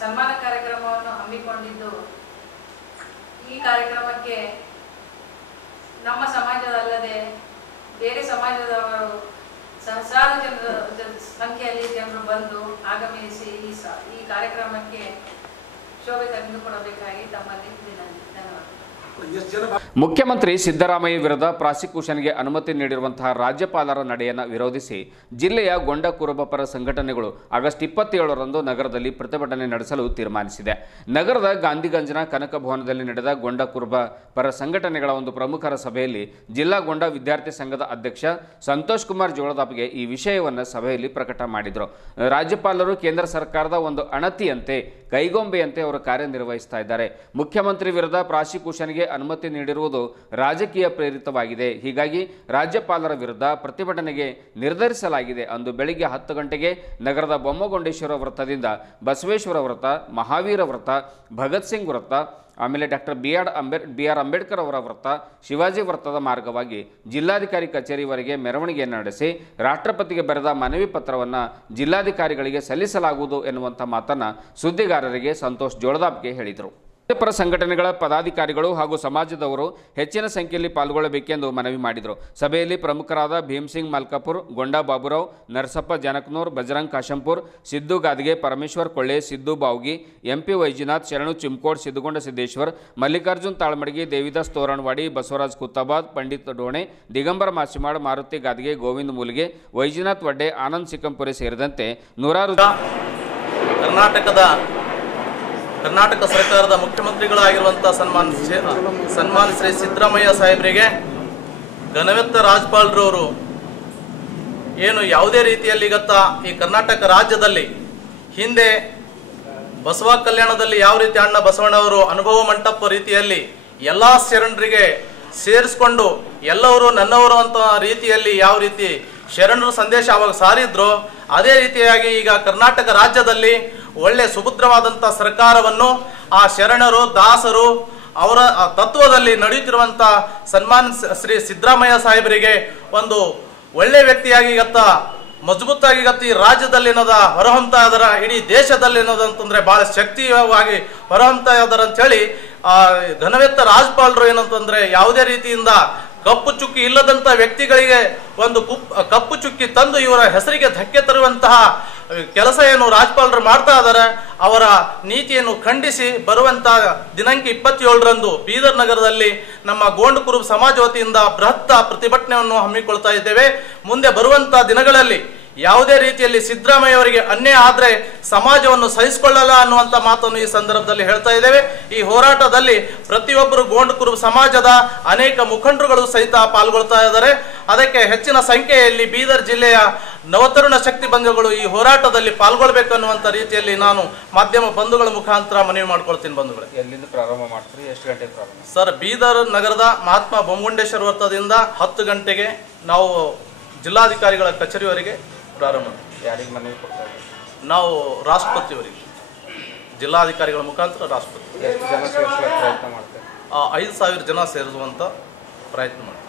ಸನ್ಮಾನ ಕಾರ್ಯಕ್ರಮವನ್ನು ಹಮ್ಮಿಕೊಂಡಿದ್ದು, ಈ ಕಾರ್ಯಕ್ರಮಕ್ಕೆ ನಮ್ಮ ಸಮಾಜದಲ್ಲದೆ ಬೇರೆ ಸಮಾಜದವರು ಸಹಸ್ರಾರು ಸಂಖ್ಯೆಯಲ್ಲಿ ಜನರು ಬಂದು ಆಗಮಿಸಿ ಈ ಕಾರ್ಯಕ್ರಮಕ್ಕೆ ಶೋಭೆ ತಂದುಕೊಡಬೇಕಾಗಿ ತಮ್ಮಲ್ಲಿ ಧನ್ಯವಾದ. ಮುಖ್ಯಮಂತ್ರಿ ಸಿದ್ದರಾಮಯ್ಯ ವಿರುದ್ಧ ಪ್ರಾಸಿಕ್ಯೂಷನ್ಗೆ ಅನುಮತಿ ನೀಡಿರುವಂತಹ ರಾಜ್ಯಪಾಲರ ನಡೆಯನ್ನು ವಿರೋಧಿಸಿ ಜಿಲ್ಲೆಯ ಗೊಂಡ ಕುರುಬ ಪರ ಸಂಘಟನೆಗಳು ಆಗಸ್ಟ್ 27ರಂದು ನಗರದಲ್ಲಿ ಪ್ರತಿಭಟನೆ ನಡೆಸಲು ತೀರ್ಮಾನಿಸಿದೆ. ನಗರದ ಗಾಂಧಿಗಂಜ್ನ ಕನಕ ಭವನದಲ್ಲಿ ನಡೆದ ಗೊಂಡ ಕುರುಬ ಪರ ಸಂಘಟನೆಗಳ ಒಂದು ಪ್ರಮುಖರ ಸಭೆಯಲ್ಲಿ ಜಿಲ್ಲಾ ಗೊಂಡ ವಿದ್ಯಾರ್ಥಿ ಸಂಘದ ಅಧ್ಯಕ್ಷ ಸಂತೋಷ್ ಕುಮಾರ್ ಜೋಳದಾಪ್ಗೆ ಈ ವಿಷಯವನ್ನು ಸಭೆಯಲ್ಲಿ ಪ್ರಕಟ ಮಾಡಿದರು. ರಾಜ್ಯಪಾಲರು ಕೇಂದ್ರ ಸರ್ಕಾರದ ಒಂದು ಅಣತಿಯಂತೆ ಕೈಗೊಂಬೆಯಂತೆ ಅವರು ಕಾರ್ಯನಿರ್ವಹಿಸ್ತಾ ಇದ್ದಾರೆ. ಮುಖ್ಯಮಂತ್ರಿ ವಿರುದ್ಧ ಪ್ರಾಸಿಕ್ಯೂಷನ್ಗೆ ಅನುಮತಿ ನೀಡಿರುವುದು ರಾಜಕೀಯ ಪ್ರೇರಿತವಾಗಿದೆ. ಹೀಗಾಗಿ ರಾಜ್ಯಪಾಲರ ವಿರುದ್ಧ ಪ್ರತಿಭಟನೆಗೆ ನಿರ್ಧರಿಸಲಾಗಿದೆ. ಅಂದು ಬೆಳಿಗ್ಗೆ 10 ಗಂಟೆಗೆ ನಗರದ ಬೊಮ್ಮಗೊಂಡೇಶ್ವರ ವೃತ್ತದಿಂದ ಬಸವೇಶ್ವರ ವೃತ್ತ, ಮಹಾವೀರ ವೃತ್ತ, ಭಗತ್ ಸಿಂಗ್ ವೃತ್ತ, ಆಮೇಲೆ ಡಾಕ್ಟರ್ ಬಿ ಆರ್ ಅಂಬೇಡ್ಕರ್ ಅವರ ವೃತ್ತ, ಶಿವಾಜಿ ವೃತ್ತದ ಮಾರ್ಗವಾಗಿ ಜಿಲ್ಲಾಧಿಕಾರಿ ಕಚೇರಿವರೆಗೆ ಮೆರವಣಿಗೆಯನ್ನು ನಡೆಸಿ ರಾಷ್ಟ್ರಪತಿಗೆ ಬರೆದ ಮನವಿ ಪತ್ರವನ್ನು ಜಿಲ್ಲಾಧಿಕಾರಿಗಳಿಗೆ ಸಲ್ಲಿಸಲಾಗುವುದು ಎನ್ನುವಂಥ ಮಾತನ್ನು ಸುದ್ದಿಗಾರರಿಗೆ ಸಂತೋಷ್ ಜೋಳದಾಪ್ಗೆ ಹೇಳಿದರು. ಪರ ಸಂಘಟನೆಗಳ ಪದಾಧಿಕಾರಿಗಳು ಹಾಗೂ ಸಮಾಜದವರು ಹೆಚ್ಚಿನ ಸಂಖ್ಯೆಯಲ್ಲಿ ಪಾಲ್ಗೊಳ್ಳಬೇಕೆಂದು ಮನವಿ ಮಾಡಿದರು. ಸಭೆಯಲ್ಲಿ ಪ್ರಮುಖರಾದ ಭೀಮ್ಸಿಂಗ್ ಮಲ್ಕಾಪುರ್, ಗೊಂಡಾ ಬಾಬುರಾವ್, ನರಸಪ್ಪ ಜಾನಕನೂರ್, ಬಜರಂಗ್ ಕಾಶಂಪುರ್, ಸಿದ್ದು ಗಾದ್ಗೆ, ಪರಮೇಶ್ವರ್ ಕೊಳ್ಳೆ, ಸಿದ್ದು ಬಾವ್ಗಿ, ಎಂಪಿ ವೈಜನಾಥ್, ಶರಣು ಚಿಮ್ಕೋಡ್, ಸಿದ್ದುಗೊಂಡ ಸಿದ್ದೇಶ್ವರ್, ಮಲ್ಲಿಕಾರ್ಜುನ್ ತಾಳ್ಮಡಗಿ, ದೇವಿದಾಸ್ ತೋರಣವಾಡಿ, ಬಸವರಾಜ್ ಕುತ್ತಾಬಾದ್, ಪಂಡಿತ್ ಡೋಣೆ, ದಿಗಂಬರ ಮಾಸಿಮಾಡ್, ಮಾರುತಿ ಗಾದ್ಗೆ, ಗೋವಿಂದ ಮೂಲಿಗೆ, ವೈಜನಾಥ್ ವಡ್ಡೆ, ಆನಂದ್ ಸಿಕ್ಕಂಪುರಿ ಸೇರಿದಂತೆ ನೂರಾರು ಕರ್ನಾಟಕ ಸರ್ಕಾರದ ಮುಖ್ಯಮಂತ್ರಿಗಳಾಗಿರುವಂಥ ಸನ್ಮಾನ ಶ್ರೀ ಸಿದ್ದರಾಮಯ್ಯ ಸಾಹೇಬರಿಗೆ ಘನವೆತ್ತ ರಾಜ್ಯಪಾಲರವರು ಏನು ಯಾವುದೇ ರೀತಿಯಲ್ಲಿ ಈ ಕರ್ನಾಟಕ ರಾಜ್ಯದಲ್ಲಿ ಹಿಂದೆ ಬಸವ ಕಲ್ಯಾಣದಲ್ಲಿ ಯಾವ ರೀತಿ ಅಣ್ಣ ಬಸವಣ್ಣವರು ಅನುಭವ ಮಂಟಪ ರೀತಿಯಲ್ಲಿ ಎಲ್ಲ ಶರಣರಿಗೆ ಸೇರಿಸ್ಕೊಂಡು ಎಲ್ಲವರು ನನ್ನವರು ಅಂತ ರೀತಿಯಲ್ಲಿ ಯಾವ ರೀತಿ ಶರಣರು ಸಂದೇಶ ಅವಾಗ ಸಾರಿದ್ರು, ಅದೇ ರೀತಿಯಾಗಿ ಈಗ ಕರ್ನಾಟಕ ರಾಜ್ಯದಲ್ಲಿ ಒಳ್ಳೆ ಸುಭದ್ರವಾದಂಥ ಸರ್ಕಾರವನ್ನು ಆ ಶರಣರು ದಾಸರು ಅವರ ತತ್ವದಲ್ಲಿ ನಡೆಯುತ್ತಿರುವಂಥ ಸನ್ಮಾನ್ ಶ್ರೀ ಸಿದ್ದರಾಮಯ್ಯ ಸಾಹೇಬರಿಗೆ ಒಂದು ಒಳ್ಳೆ ವ್ಯಕ್ತಿಯಾಗಿ ಮಜಬೂತಾಗಿ ಈ ರಾಜ್ಯದಲ್ಲಿ ಹೊರಹೊಮ್ತಾ ಇದಾರ, ಇಡೀ ದೇಶದಲ್ಲಿ ಅಂತಂದ್ರೆ ಬಹಳ ಶಕ್ತಿಯಾಗಿ ಹೊರಹೊಮ್ತಾ ಇದಾರ ಅಂತ ಹೇಳಿ ಘನವೆತ್ತ ರಾಜ್ಯಪಾಲರು ಏನಂತಂದ್ರೆ ಯಾವುದೇ ರೀತಿಯಿಂದ ಕಪ್ಪು ಚುಕ್ಕಿ ಇಲ್ಲದಂತ ವ್ಯಕ್ತಿಗಳಿಗೆ ಒಂದು ಕಪ್ಪು ಚುಕ್ಕಿ ತಂದು ಇವರ ಹೆಸರಿಗೆ ಧಕ್ಕೆ ತರುವಂತಹ ಕೆಲಸ ಏನು ರಾಜ್ಯಪಾಲರು ಮಾಡ್ತಾ ಇದ್ದಾರೆ. ಅವರ ನೀತಿಯನ್ನು ಖಂಡಿಸಿ ಬರುವಂತ ದಿನಾಂಕ 27ರಂದು ಬೀದರ್ ನಗರದಲ್ಲಿ ನಮ್ಮ ಗೋಂಡ ಕುರುಬ ಸಮಾಜ ವತಿಯಿಂದ ಬೃಹತ್ ಪ್ರತಿಭಟನೆಯನ್ನು ಹಮ್ಮಿಕೊಳ್ತಾ ಇದ್ದೇವೆ. ಮುಂದೆ ಬರುವಂತ ದಿನಗಳಲ್ಲಿ ಯಾವುದೇ ರೀತಿಯಲ್ಲಿ ಸಿದ್ದರಾಮಯ್ಯ ಅವರಿಗೆ ಅನ್ಯಾಯ ಆದ್ರೆ ಸಮಾಜವನ್ನು ಸಹಿಸಿಕೊಳ್ಳಲ್ಲ ಅನ್ನುವಂತ ಮಾತನ್ನು ಈ ಸಂದರ್ಭದಲ್ಲಿ ಹೇಳ್ತಾ ಇದ್ದೇವೆ. ಈ ಹೋರಾಟದಲ್ಲಿ ಪ್ರತಿಯೊಬ್ಬರು ಗೋಂಡ ಕುರುಬ ಸಮಾಜದ ಅನೇಕ ಮುಖಂಡರುಗಳು ಸಹಿತ ಪಾಲ್ಗೊಳ್ತಾ ಇದ್ದಾರೆ. ಅದಕ್ಕೆ ಹೆಚ್ಚಿನ ಸಂಖ್ಯೆಯಲ್ಲಿ ಬೀದರ್ ಜಿಲ್ಲೆಯ ನವತರುಣ ಶಕ್ತಿ ಬಂಧುಗಳು ಈ ಹೋರಾಟದಲ್ಲಿ ಪಾಲ್ಗೊಳ್ಬೇಕು ಅನ್ನುವಂತ ರೀತಿಯಲ್ಲಿ ನಾನು ಮಾಧ್ಯಮ ಬಂಧುಗಳ ಮುಖಾಂತರ ಮನವಿ ಮಾಡ್ಕೊಳ್ತೀನಿ. ಬಂಧುಗಳು, ಎಲ್ಲಿಂದ ಪ್ರಾರಂಭ ಮಾಡ್ತೀರಿ? ಎಷ್ಟು ಗಂಟೆಗೆ ಪ್ರಾರಂಭ? ಸರ್, ಬೀದರ್ ನಗರದ ಮಹಾತ್ಮ ಬೊಮ್ಮಗೊಂಡೇಶ್ವರ ವೃತ್ತದಿಂದ 10 ಗಂಟೆಗೆ ನಾವು ಜಿಲ್ಲಾಧಿಕಾರಿಗಳ ಕಚೇರಿವರೆಗೆ ಪ್ರಾರಂಭ. ಯಾರಿಗೆ ಮನವಿ ಕೊಡ್ತಾರೆ? ನಾವು ರಾಷ್ಟ್ರಪತಿಯವರಿಗೆ ಜಿಲ್ಲಾಧಿಕಾರಿಗಳ ಮುಖಾಂತರ ರಾಷ್ಟ್ರಪತಿ ಎಷ್ಟು ಜನ ಸೇರಿಸುವ ಪ್ರಯತ್ನ ಮಾಡ್ತಾರೆ? 5,000 ಜನ ಸೇರಿಸುವಂಥ ಪ್ರಯತ್ನ ಮಾಡ್ತೀವಿ.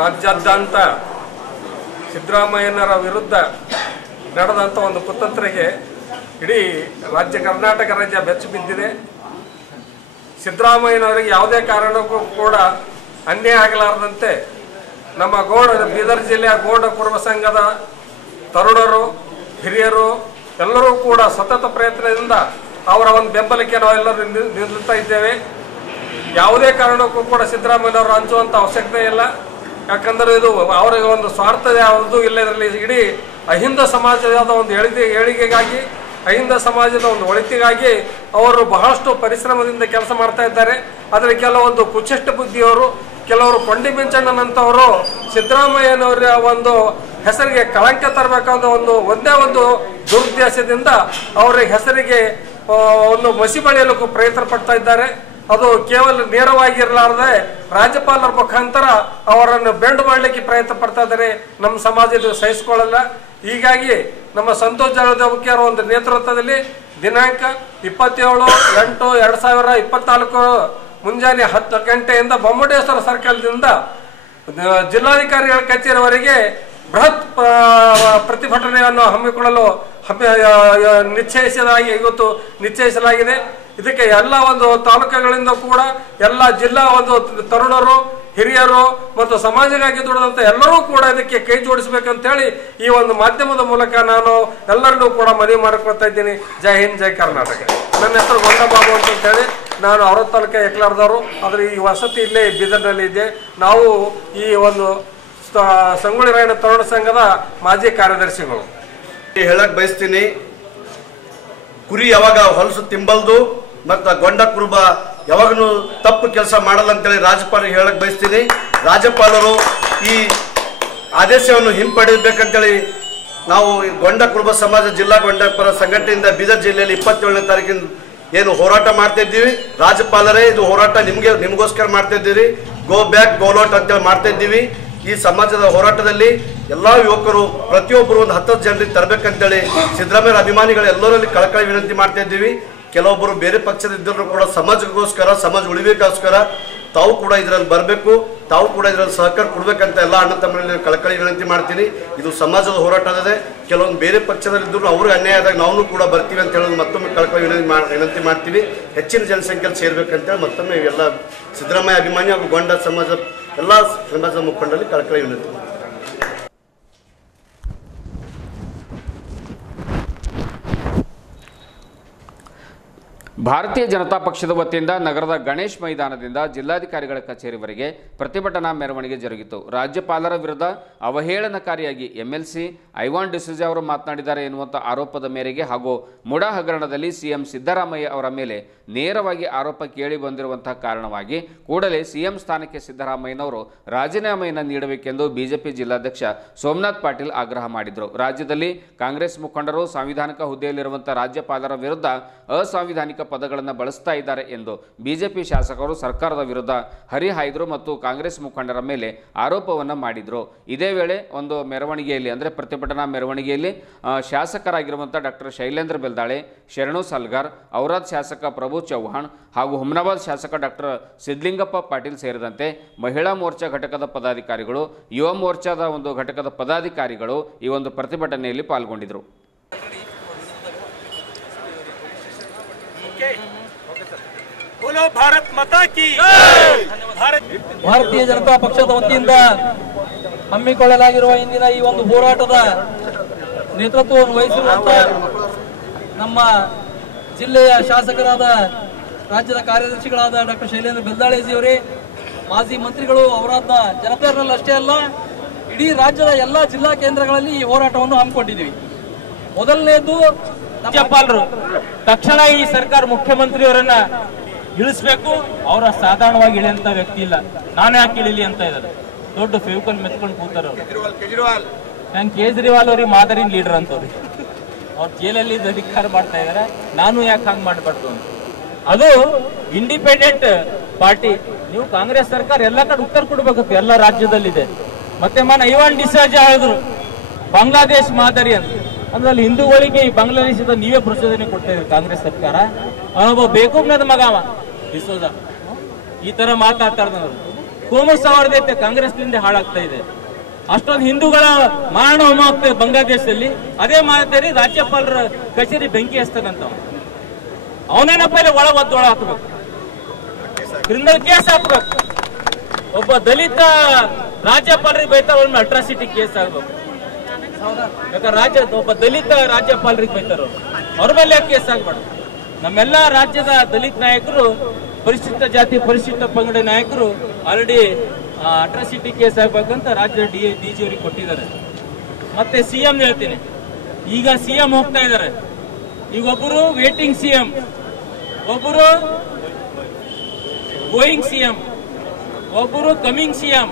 ರಾಜ್ಯಾದ್ಯಂತ ಸಿದ್ದರಾಮಯ್ಯನವರ ವಿರುದ್ಧ ನಡೆದಂಥ ಒಂದು ಕುತಂತ್ರಿಗೆ ಇಡೀ ಕರ್ನಾಟಕ ರಾಜ್ಯ ಬೆಚ್ಚಿ ಬಿದ್ದಿದೆ. ಸಿದ್ದರಾಮಯ್ಯನವರಿಗೆ ಯಾವುದೇ ಕಾರಣಕ್ಕೂ ಕೂಡ ಅನ್ಯಾಯ ಆಗಲಾರದಂತೆ ನಮ್ಮ ಬೀದರ್ ಜಿಲ್ಲೆಯ ಗೌಡ ಕುರುಬ ಸಂಘದ ತರುಣರು, ಹಿರಿಯರು ಎಲ್ಲರೂ ಕೂಡ ಸತತ ಪ್ರಯತ್ನದಿಂದ ಅವರ ಒಂದು ಬೆಂಬಲಕ್ಕೆ ನಾವೆಲ್ಲರೂ ನಿಲ್ಲುತ್ತಾ ಇದ್ದೇವೆ. ಯಾವುದೇ ಕಾರಣಕ್ಕೂ ಕೂಡ ಸಿದ್ದರಾಮಯ್ಯನವರು ಹಂಚುವಂಥ ಅವಶ್ಯಕತೆ ಇಲ್ಲ. ಯಾಕಂದರೆ ಇದು ಅವರಿಗೆ ಒಂದು ಸ್ವಾರ್ಥ ಯಾವುದೂ ಇಲ್ಲ. ಇದರಲ್ಲಿ ಇಡೀ ಅಹಿಂದ ಸಮಾಜದ ಒಂದು ಏಳಿಗೆಗಾಗಿ, ಅಹಿಂದ ಸಮಾಜದ ಒಂದು ಒಳಿತಿಗಾಗಿ ಅವರು ಬಹಳಷ್ಟು ಪರಿಶ್ರಮದಿಂದ ಕೆಲಸ ಮಾಡ್ತಾ ಇದ್ದಾರೆ. ಆದರೆ ಕೆಲವೊಂದು ಕುಚಿಷ್ಟ ಬುದ್ಧಿಯವರು, ಕೆಲವರು ಕೊಂಡಿ ಮಿಂಚಣ್ಣನಂತವರು ಸಿದ್ದರಾಮಯ್ಯನವರ ಒಂದು ಹೆಸರಿಗೆ ಕಳಂಕ ತರಬೇಕಂತ ಒಂದೇ ಒಂದು ದುರುದ್ದೇಶದಿಂದ ಅವರ ಹೆಸರಿಗೆ ಒಂದು ಮಸಿ ಬಳಿಯಲು ಪ್ರಯತ್ನ ಪಡ್ತಾ ಇದ್ದಾರೆ. ಅದು ಕೇವಲ ನೇರವಾಗಿರಲಾರದೆ ರಾಜ್ಯಪಾಲರ ಮುಖಾಂತರ ಅವರನ್ನು ಬೆಂಡು ಮಾಡಲಿಕ್ಕೆ ಪ್ರಯತ್ನ ಪಡ್ತಾ ಇದ್ದಾರೆ. ನಮ್ಮ ಸಮಾಜ ಇದು ಸಹಿಸಿಕೊಳ್ಳಲ್ಲ. ಹೀಗಾಗಿ ನಮ್ಮ ಸಂತೋಷ್ ಜಾರಕಿಹೊಳಿ ಅವರ ಒಂದು ನೇತೃತ್ವದಲ್ಲಿ ದಿನಾಂಕ 27/8/2024 ಮುಂಜಾನೆ 10 ಗಂಟೆಯಿಂದ ಬೊಮ್ಮಡೇಶ್ವರ ಸರ್ಕಲ್ದಿಂದ ಜಿಲ್ಲಾಧಿಕಾರಿಗಳ ಕಚೇರಿವರೆಗೆ ಬೃಹತ್ ಪ್ರತಿಭಟನೆಯನ್ನು ಹಮ್ಮಿಕೊಳ್ಳಲು ನಿಶ್ಚಯಿಸಲಾಗಿದೆ. ಇದಕ್ಕೆ ಎಲ್ಲ ಒಂದು ತಾಲೂಕುಗಳಿಂದ ಕೂಡ ಎಲ್ಲ ಜಿಲ್ಲಾ ಒಂದು ತರುಣರು, ಹಿರಿಯರು ಮತ್ತು ಸಮಾಜಕ್ಕಾಗಿ ದುಡಿದಂಥ ಎಲ್ಲರೂ ಕೂಡ ಇದಕ್ಕೆ ಕೈ ಜೋಡಿಸಬೇಕಂತೇಳಿ ಈ ಒಂದು ಮಾಧ್ಯಮದ ಮೂಲಕ ನಾನು ಎಲ್ಲರನ್ನೂ ಕೂಡ ಮನವಿ ಮಾಡಿಕೊಳ್ತಾ ಇದ್ದೀನಿ. ಜೈ ಹಿಂದ್, ಜೈ ಕರ್ನಾಟಕ. ನನ್ನ ಹೆಸರು ಗೊಂಡಬಾಬು ಅಂತೇಳಿ, ನಾನು ಅವರ ತಾಲೂಕ ಎಕ್ಲಾರ್ದವರು. ಆದರೆ ಈ ವಸತಿ ಇಲ್ಲೇ ಬೀದರ್ನಲ್ಲಿ ಇದೆ. ನಾವು ಈ ಒಂದು ಸಂಗೊಳ್ಳಿ ರಾಯಣ್ಣ ತರುಣ ಸಂಘದ ಮಾಜಿ ಕಾರ್ಯದರ್ಶಿಗಳು. ಹೇಳಕ್ ಬಯಸ್ತೀನಿ, ಕುರಿ ಯಾವಾಗ ಹೊಲಸು ತಿಂಬಲ್ದು ಮತ್ತು ಗೊಂಡ ಕುರುಬ ಯಾವಾಗಲೂ ತಪ್ಪು ಕೆಲಸ ಮಾಡಲ್ಲ ಅಂತೇಳಿ ರಾಜ್ಯಪಾಲರಿಗೆ ಹೇಳಕ್ ಬಯಸ್ತೀನಿ. ರಾಜ್ಯಪಾಲರು ಈ ಆದೇಶವನ್ನು ಹಿಂಪಡೆಯಬೇಕಂತೇಳಿ ನಾವು ಗೊಂಡ ಕುರುಬ ಸಮಾಜ ಜಿಲ್ಲಾ ಗೊಂಡಪರ ಸಂಘಟನೆಯಿಂದ ಬೀದರ್ ಜಿಲ್ಲೆಯಲ್ಲಿ 27ನೇ ತಾರೀಕಿನ ಏನು ಹೋರಾಟ ಮಾಡ್ತಾ ಇದ್ದೀವಿ. ರಾಜ್ಯಪಾಲರೇ, ಇದು ಹೋರಾಟ ನಿಮಗೋಸ್ಕರ ಮಾಡ್ತಾ ಇದ್ದೀವಿ. ಗೋ ಬ್ಯಾಕ್ ಗೋ ಔಟ್ ಅಂತೇಳಿ ಮಾಡ್ತಾ ಇದ್ದೀವಿ. ಈ ಸಮಾಜದ ಹೋರಾಟದಲ್ಲಿ ಎಲ್ಲ ಯುವಕರು ಪ್ರತಿಯೊಬ್ಬರು ಒಂದು 10 ಜನರಿಗೆ ತರಬೇಕಂತೇಳಿ ಸಿದ್ದರಾಮಯ್ಯ ಅಭಿಮಾನಿಗಳು ಎಲ್ಲರಲ್ಲಿ ಕಳಕಳಿ ವಿನಂತಿ ಮಾಡ್ತಾ ಇದ್ದೀವಿ. ಕೆಲವೊಬ್ಬರು ಬೇರೆ ಪಕ್ಷದಿದ್ದರೂ ಕೂಡ ಸಮಾಜಕ್ಕೋಸ್ಕರ, ಸಮಾಜ ಉಳಿಬೇಕಾಗೋಸ್ಕರ ತಾವು ಕೂಡ ಇದರಲ್ಲಿ ಬರಬೇಕು, ತಾವು ಕೂಡ ಇದರಲ್ಲಿ ಸಹಕಾರ ಕೊಡ್ಬೇಕಂತ ಎಲ್ಲ ಅಣ್ಣ ತಮ್ಮರಲ್ಲಿ ಕಳಕಳಿ ವಿನಂತಿ ಮಾಡ್ತೀನಿ. ಇದು ಸಮಾಜದ ಹೋರಾಟ ಇದೆ. ಕೆಲವೊಂದು ಬೇರೆ ಪಕ್ಷದಲ್ಲಿದ್ದರೂ ಅವ್ರಿಗೆ ಅನ್ಯಾಯ ಆದಾಗ ನಾವು ಕೂಡ ಬರ್ತೀವಿ ಅಂತ ಹೇಳೋದು ಮತ್ತೊಮ್ಮೆ ಕಳಕಳಿ ವಿನಂತಿ ಮಾಡ್ತೀವಿ. ಹೆಚ್ಚಿನ ಜನಸಂಖ್ಯೆಯಲ್ಲಿ ಸೇರ್ಬೇಕಂತೇಳಿ ಮತ್ತೊಮ್ಮೆ ಎಲ್ಲ ಸಿದ್ದರಾಮಯ್ಯ ಅಭಿಮಾನಿ ಹಾಗೂ ಗೊಂಡ ಸಮಾಜ ಎಲ್ಲ ಸಮಾಜದ ಮುಖಂಡರಲ್ಲಿ ಕಳಕಳಿ ವಿನಂತಿ. ಭಾರತೀಯ ಜನತಾ ಪಕ್ಷದ ವತಿಯಿಂದ ನಗರದ ಗಣೇಶ್ ಮೈದಾನದಿಂದ ಜಿಲ್ಲಾಧಿಕಾರಿಗಳ ಕಚೇರಿವರೆಗೆ ಪ್ರತಿಭಟನಾ ಮೆರವಣಿಗೆ ಜರುಗಿತು. ರಾಜ್ಯಪಾಲರ ವಿರುದ್ಧ ಅವಹೇಳನಕಾರಿಯಾಗಿ ಎಂಎಲ್ಸಿ ಐವಾನ್ ಡಿಸೋಜಾ ಅವರು ಮಾತನಾಡಿದ್ದಾರೆ ಎನ್ನುವಂಥ ಆರೋಪದ ಮೇರೆಗೆ ಹಾಗೂ ಮುಡಾ ಹಗರಣದಲ್ಲಿ ಸಿಎಂ ಸಿದ್ದರಾಮಯ್ಯ ಅವರ ಮೇಲೆ ನೇರವಾಗಿ ಆರೋಪ ಕೇಳಿ ಬಂದಿರುವಂತಹ ಕಾರಣವಾಗಿ ಕೂಡಲೇ ಸಿಎಂ ಸ್ಥಾನಕ್ಕೆ ಸಿದ್ದರಾಮಯ್ಯನವರು ರಾಜೀನಾಮೆಯನ್ನು ನೀಡಬೇಕೆಂದು ಬಿಜೆಪಿ ಜಿಲ್ಲಾಧ್ಯಕ್ಷ ಸೋಮನಾಥ್ ಪಾಟೀಲ್ ಆಗ್ರಹ ಮಾಡಿದರು. ರಾಜ್ಯದಲ್ಲಿ ಕಾಂಗ್ರೆಸ್ ಮುಖಂಡರು ಸಾಂವಿಧಾನಿಕ ಹುದ್ದೆಯಲ್ಲಿರುವಂಥ ರಾಜ್ಯಪಾಲರ ವಿರುದ್ಧ ಅಸಾಂವಿಧಾನಿಕ ಪದಗಳನ್ನು ಬಳಸ್ತಾ ಇದ್ದಾರೆ ಎಂದು ಬಿಜೆಪಿ ಶಾಸಕರು ಸರ್ಕಾರದ ವಿರುದ್ಧ ಹರಿಹಾಯ್ದರು ಮತ್ತು ಕಾಂಗ್ರೆಸ್ ಮುಖಂಡರ ಮೇಲೆ ಆರೋಪವನ್ನು ಮಾಡಿದರು. ಇದೇ ವೇಳೆ ಒಂದು ಮೆರವಣಿಗೆಯಲ್ಲಿ ಅಂದರೆ ಪ್ರತಿಭಟನಾ ಮೆರವಣಿಗೆಯಲ್ಲಿ ಶಾಸಕರಾಗಿರುವಂಥ ಡಾಕ್ಟರ್ ಶೈಲೇಂದ್ರ ಬೆಲ್ದಾಳೆ, ಶರಣು ಸಲ್ಗಾರ್, ಔರಾದ್ ಶಾಸಕ ಪ್ರಭು ಚೌಹಾಣ್ ಹಾಗೂ ಹುಮ್ನಾಬಾದ್ ಶಾಸಕ ಡಾಕ್ಟರ್ ಸಿದ್ಲಿಂಗಪ್ಪ ಪಾಟೀಲ್ ಸೇರಿದಂತೆ ಮಹಿಳಾ ಮೋರ್ಚಾ ಘಟಕದ ಪದಾಧಿಕಾರಿಗಳು, ಯುವ ಮೋರ್ಚಾದ ಒಂದು ಘಟಕದ ಪದಾಧಿಕಾರಿಗಳು ಈ ಒಂದು ಪ್ರತಿಭಟನೆಯಲ್ಲಿ ಪಾಲ್ಗೊಂಡಿದ್ದರು. ಭಾರತೀಯ ಜನತಾ ಪಕ್ಷದ ವತಿಯಿಂದ ಹಮ್ಮಿಕೊಳ್ಳಲಾಗಿರುವ ಇಂದಿನ ಈ ಒಂದು ಹೋರಾಟದ ನೇತೃತ್ವವನ್ನು ವಹಿಸಿರುವಂತಹ ನಮ್ಮ ಜಿಲ್ಲೆಯ ಶಾಸಕರಾದ, ರಾಜ್ಯದ ಕಾರ್ಯದರ್ಶಿಗಳಾದ ಡಾಕ್ಟರ್ ಶೈಲೇಂದ್ರ ಬೆಲ್ದಾಳೆಜಿಯವರೇ, ಮಾಜಿ ಮಂತ್ರಿಗಳು, ಅವರಾದ ಜನಪೇರ್ನಲ್ಲಿ ಅಷ್ಟೇ ಅಲ್ಲ ಇಡೀ ರಾಜ್ಯದ ಎಲ್ಲ ಜಿಲ್ಲಾ ಕೇಂದ್ರಗಳಲ್ಲಿ ಈ ಹೋರಾಟವನ್ನು ಹಮ್ಮಿಕೊಂಡಿದ್ದೀವಿ. ಮೊದಲನೇದು ರಾಜ್ಯಪಾಲರು ತಕ್ಷಣ ಈ ಸರ್ಕಾರ ಮುಖ್ಯಮಂತ್ರಿಯವರನ್ನ ಇಳಿಸ್ಬೇಕು. ಅವರ ಸಾಧಾರಣವಾಗಿ ಇಳಿಯಂತ ವ್ಯಕ್ತಿ ಇಲ್ಲ, ನಾನು ಯಾಕೆ ಇಳಿಲಿ ಅಂತ ಇದ್ದಾರೆ. ದೊಡ್ಡ ಫೇವಿಕಲ್ ಮೆತ್ಕೊಂಡು ಕೂತಾರ ಕೇಜ್ರಿವಾಲ್ ಅವ್ರಿಗೆ ಮಾದರಿ ಲೀಡರ್ ಅಂತವ್ರಿ. ಅವ್ರು ಜೈಲಲ್ಲಿ ಅಧಿಕಾರ ಮಾಡ್ತಾ ಇದಾರೆ, ನಾನು ಯಾಕೆ ಹಂಗ್ ಮಾಡ್ಬಾರ್ದು ಅಂತ. ಅದು ಇಂಡಿಪೆಂಡೆಂಟ್ ಪಾರ್ಟಿ. ನೀವು ಕಾಂಗ್ರೆಸ್ ಸರ್ಕಾರ ಎಲ್ಲ ಕಡೆ ಉತ್ತರ ಕೊಡ್ಬೇಕಪ್ಪ, ಎಲ್ಲ ರಾಜ್ಯದಲ್ಲಿದೆ. ಮತ್ತೆ ಐವಾನ್ ಡಿಸೋಜಾ ಹೇಳಿದ್ರು ಬಾಂಗ್ಲಾದೇಶ್ ಮಾದರಿ ಅಂತ. ಅಂದ್ರೆ ಅಲ್ಲಿ ಹಿಂದೂಗಳಿಗೆ ಈ ಬಾಂಗ್ಲಾದೇಶದ ನೀವೇ ಪ್ರಚೋದನೆ ಕೊಡ್ತಾ ಇದ್ರಿ ಕಾಂಗ್ರೆಸ್ ಸರ್ಕಾರ. ಅವನೊಬ್ಬ ಬೇಕೂಬ್ನದ ಮಗ ಅವ ಡಿಸೋಜ, ಈ ತರ ಮಾತಾಡ್ತಾ ಇರೋದು. ಕೋಮು ಸೌಹಾರ್ದತೆ ಕಾಂಗ್ರೆಸ್ನಿಂದ ಹಾಳಾಗ್ತಾ ಇದೆ. ಅಷ್ಟೊಂದು ಹಿಂದೂಗಳ ಮಾರಣ ಹೋಮ ಆಗ್ತದೆ ಬಾಂಗ್ಲಾದೇಶದಲ್ಲಿ. ಅದೇ ಮಾತಾಡಿ ರಾಜ್ಯಪಾಲರ ಕಚೇರಿ ಬೆಂಕಿ ಹಚ್ತಾನಂತ. ಅವನೇನಪ್ಪ ಇಲ್ಲಿ ಒಳ ಹಾಕಬೇಕು, ಕ್ರಿಮಿನಲ್ ಕೇಸ್ ಹಾಕ್ಬೇಕು. ಒಬ್ಬ ದಲಿತ ರಾಜ್ಯಪಾಲರಿಗೆ ಬೈತಾರ, ಒಮ್ಮೆ ಅಟ್ರಾಸಿಟಿ ಕೇಸ್ ಆಗ್ಬೇಕು. ಯಾಕಂದ್ರೆ ಒಬ್ಬ ದಲಿತ ರಾಜ್ಯಪಾಲರಿಗೆ ಬೈತಾರ, ಅವ್ರ ಮೇಲೆ ಕೇಸ್ ಆಗ್ಬಾರ್ದು. ನಮ್ಮೆಲ್ಲ ರಾಜ್ಯದ ದಲಿತ ನಾಯಕರು, ಪರಿಶಿಷ್ಟ ಜಾತಿ ಪರಿಶಿಷ್ಟ ಪಂಗಡ ನಾಯಕರು ಆಲ್ರೆಡಿ ಅಟ್ರಾಸಿಟಿ ಕೇಸ್ ಆಗ್ಬೇಕಂತ ರಾಜ್ಯದ ಡಿಜಿ ಅವರಿಗೆ ಕೊಟ್ಟಿದ್ದಾರೆ. ಮತ್ತೆ ಸಿಎಂ ಹೇಳ್ತೀನಿ, ಈಗ ಸಿಎಂ ಹೋಗ್ತಾ ಇದ್ದಾರೆ. ಈಗ ಒಬ್ಬರು ವೇಟಿಂಗ್ ಸಿಎಂ, ಒಬ್ಬರು ಗೋಯಿಂಗ್ ಸಿಎಂ, ಒಬ್ಬರು ಕಮಿಂಗ್ ಸಿಎಂ,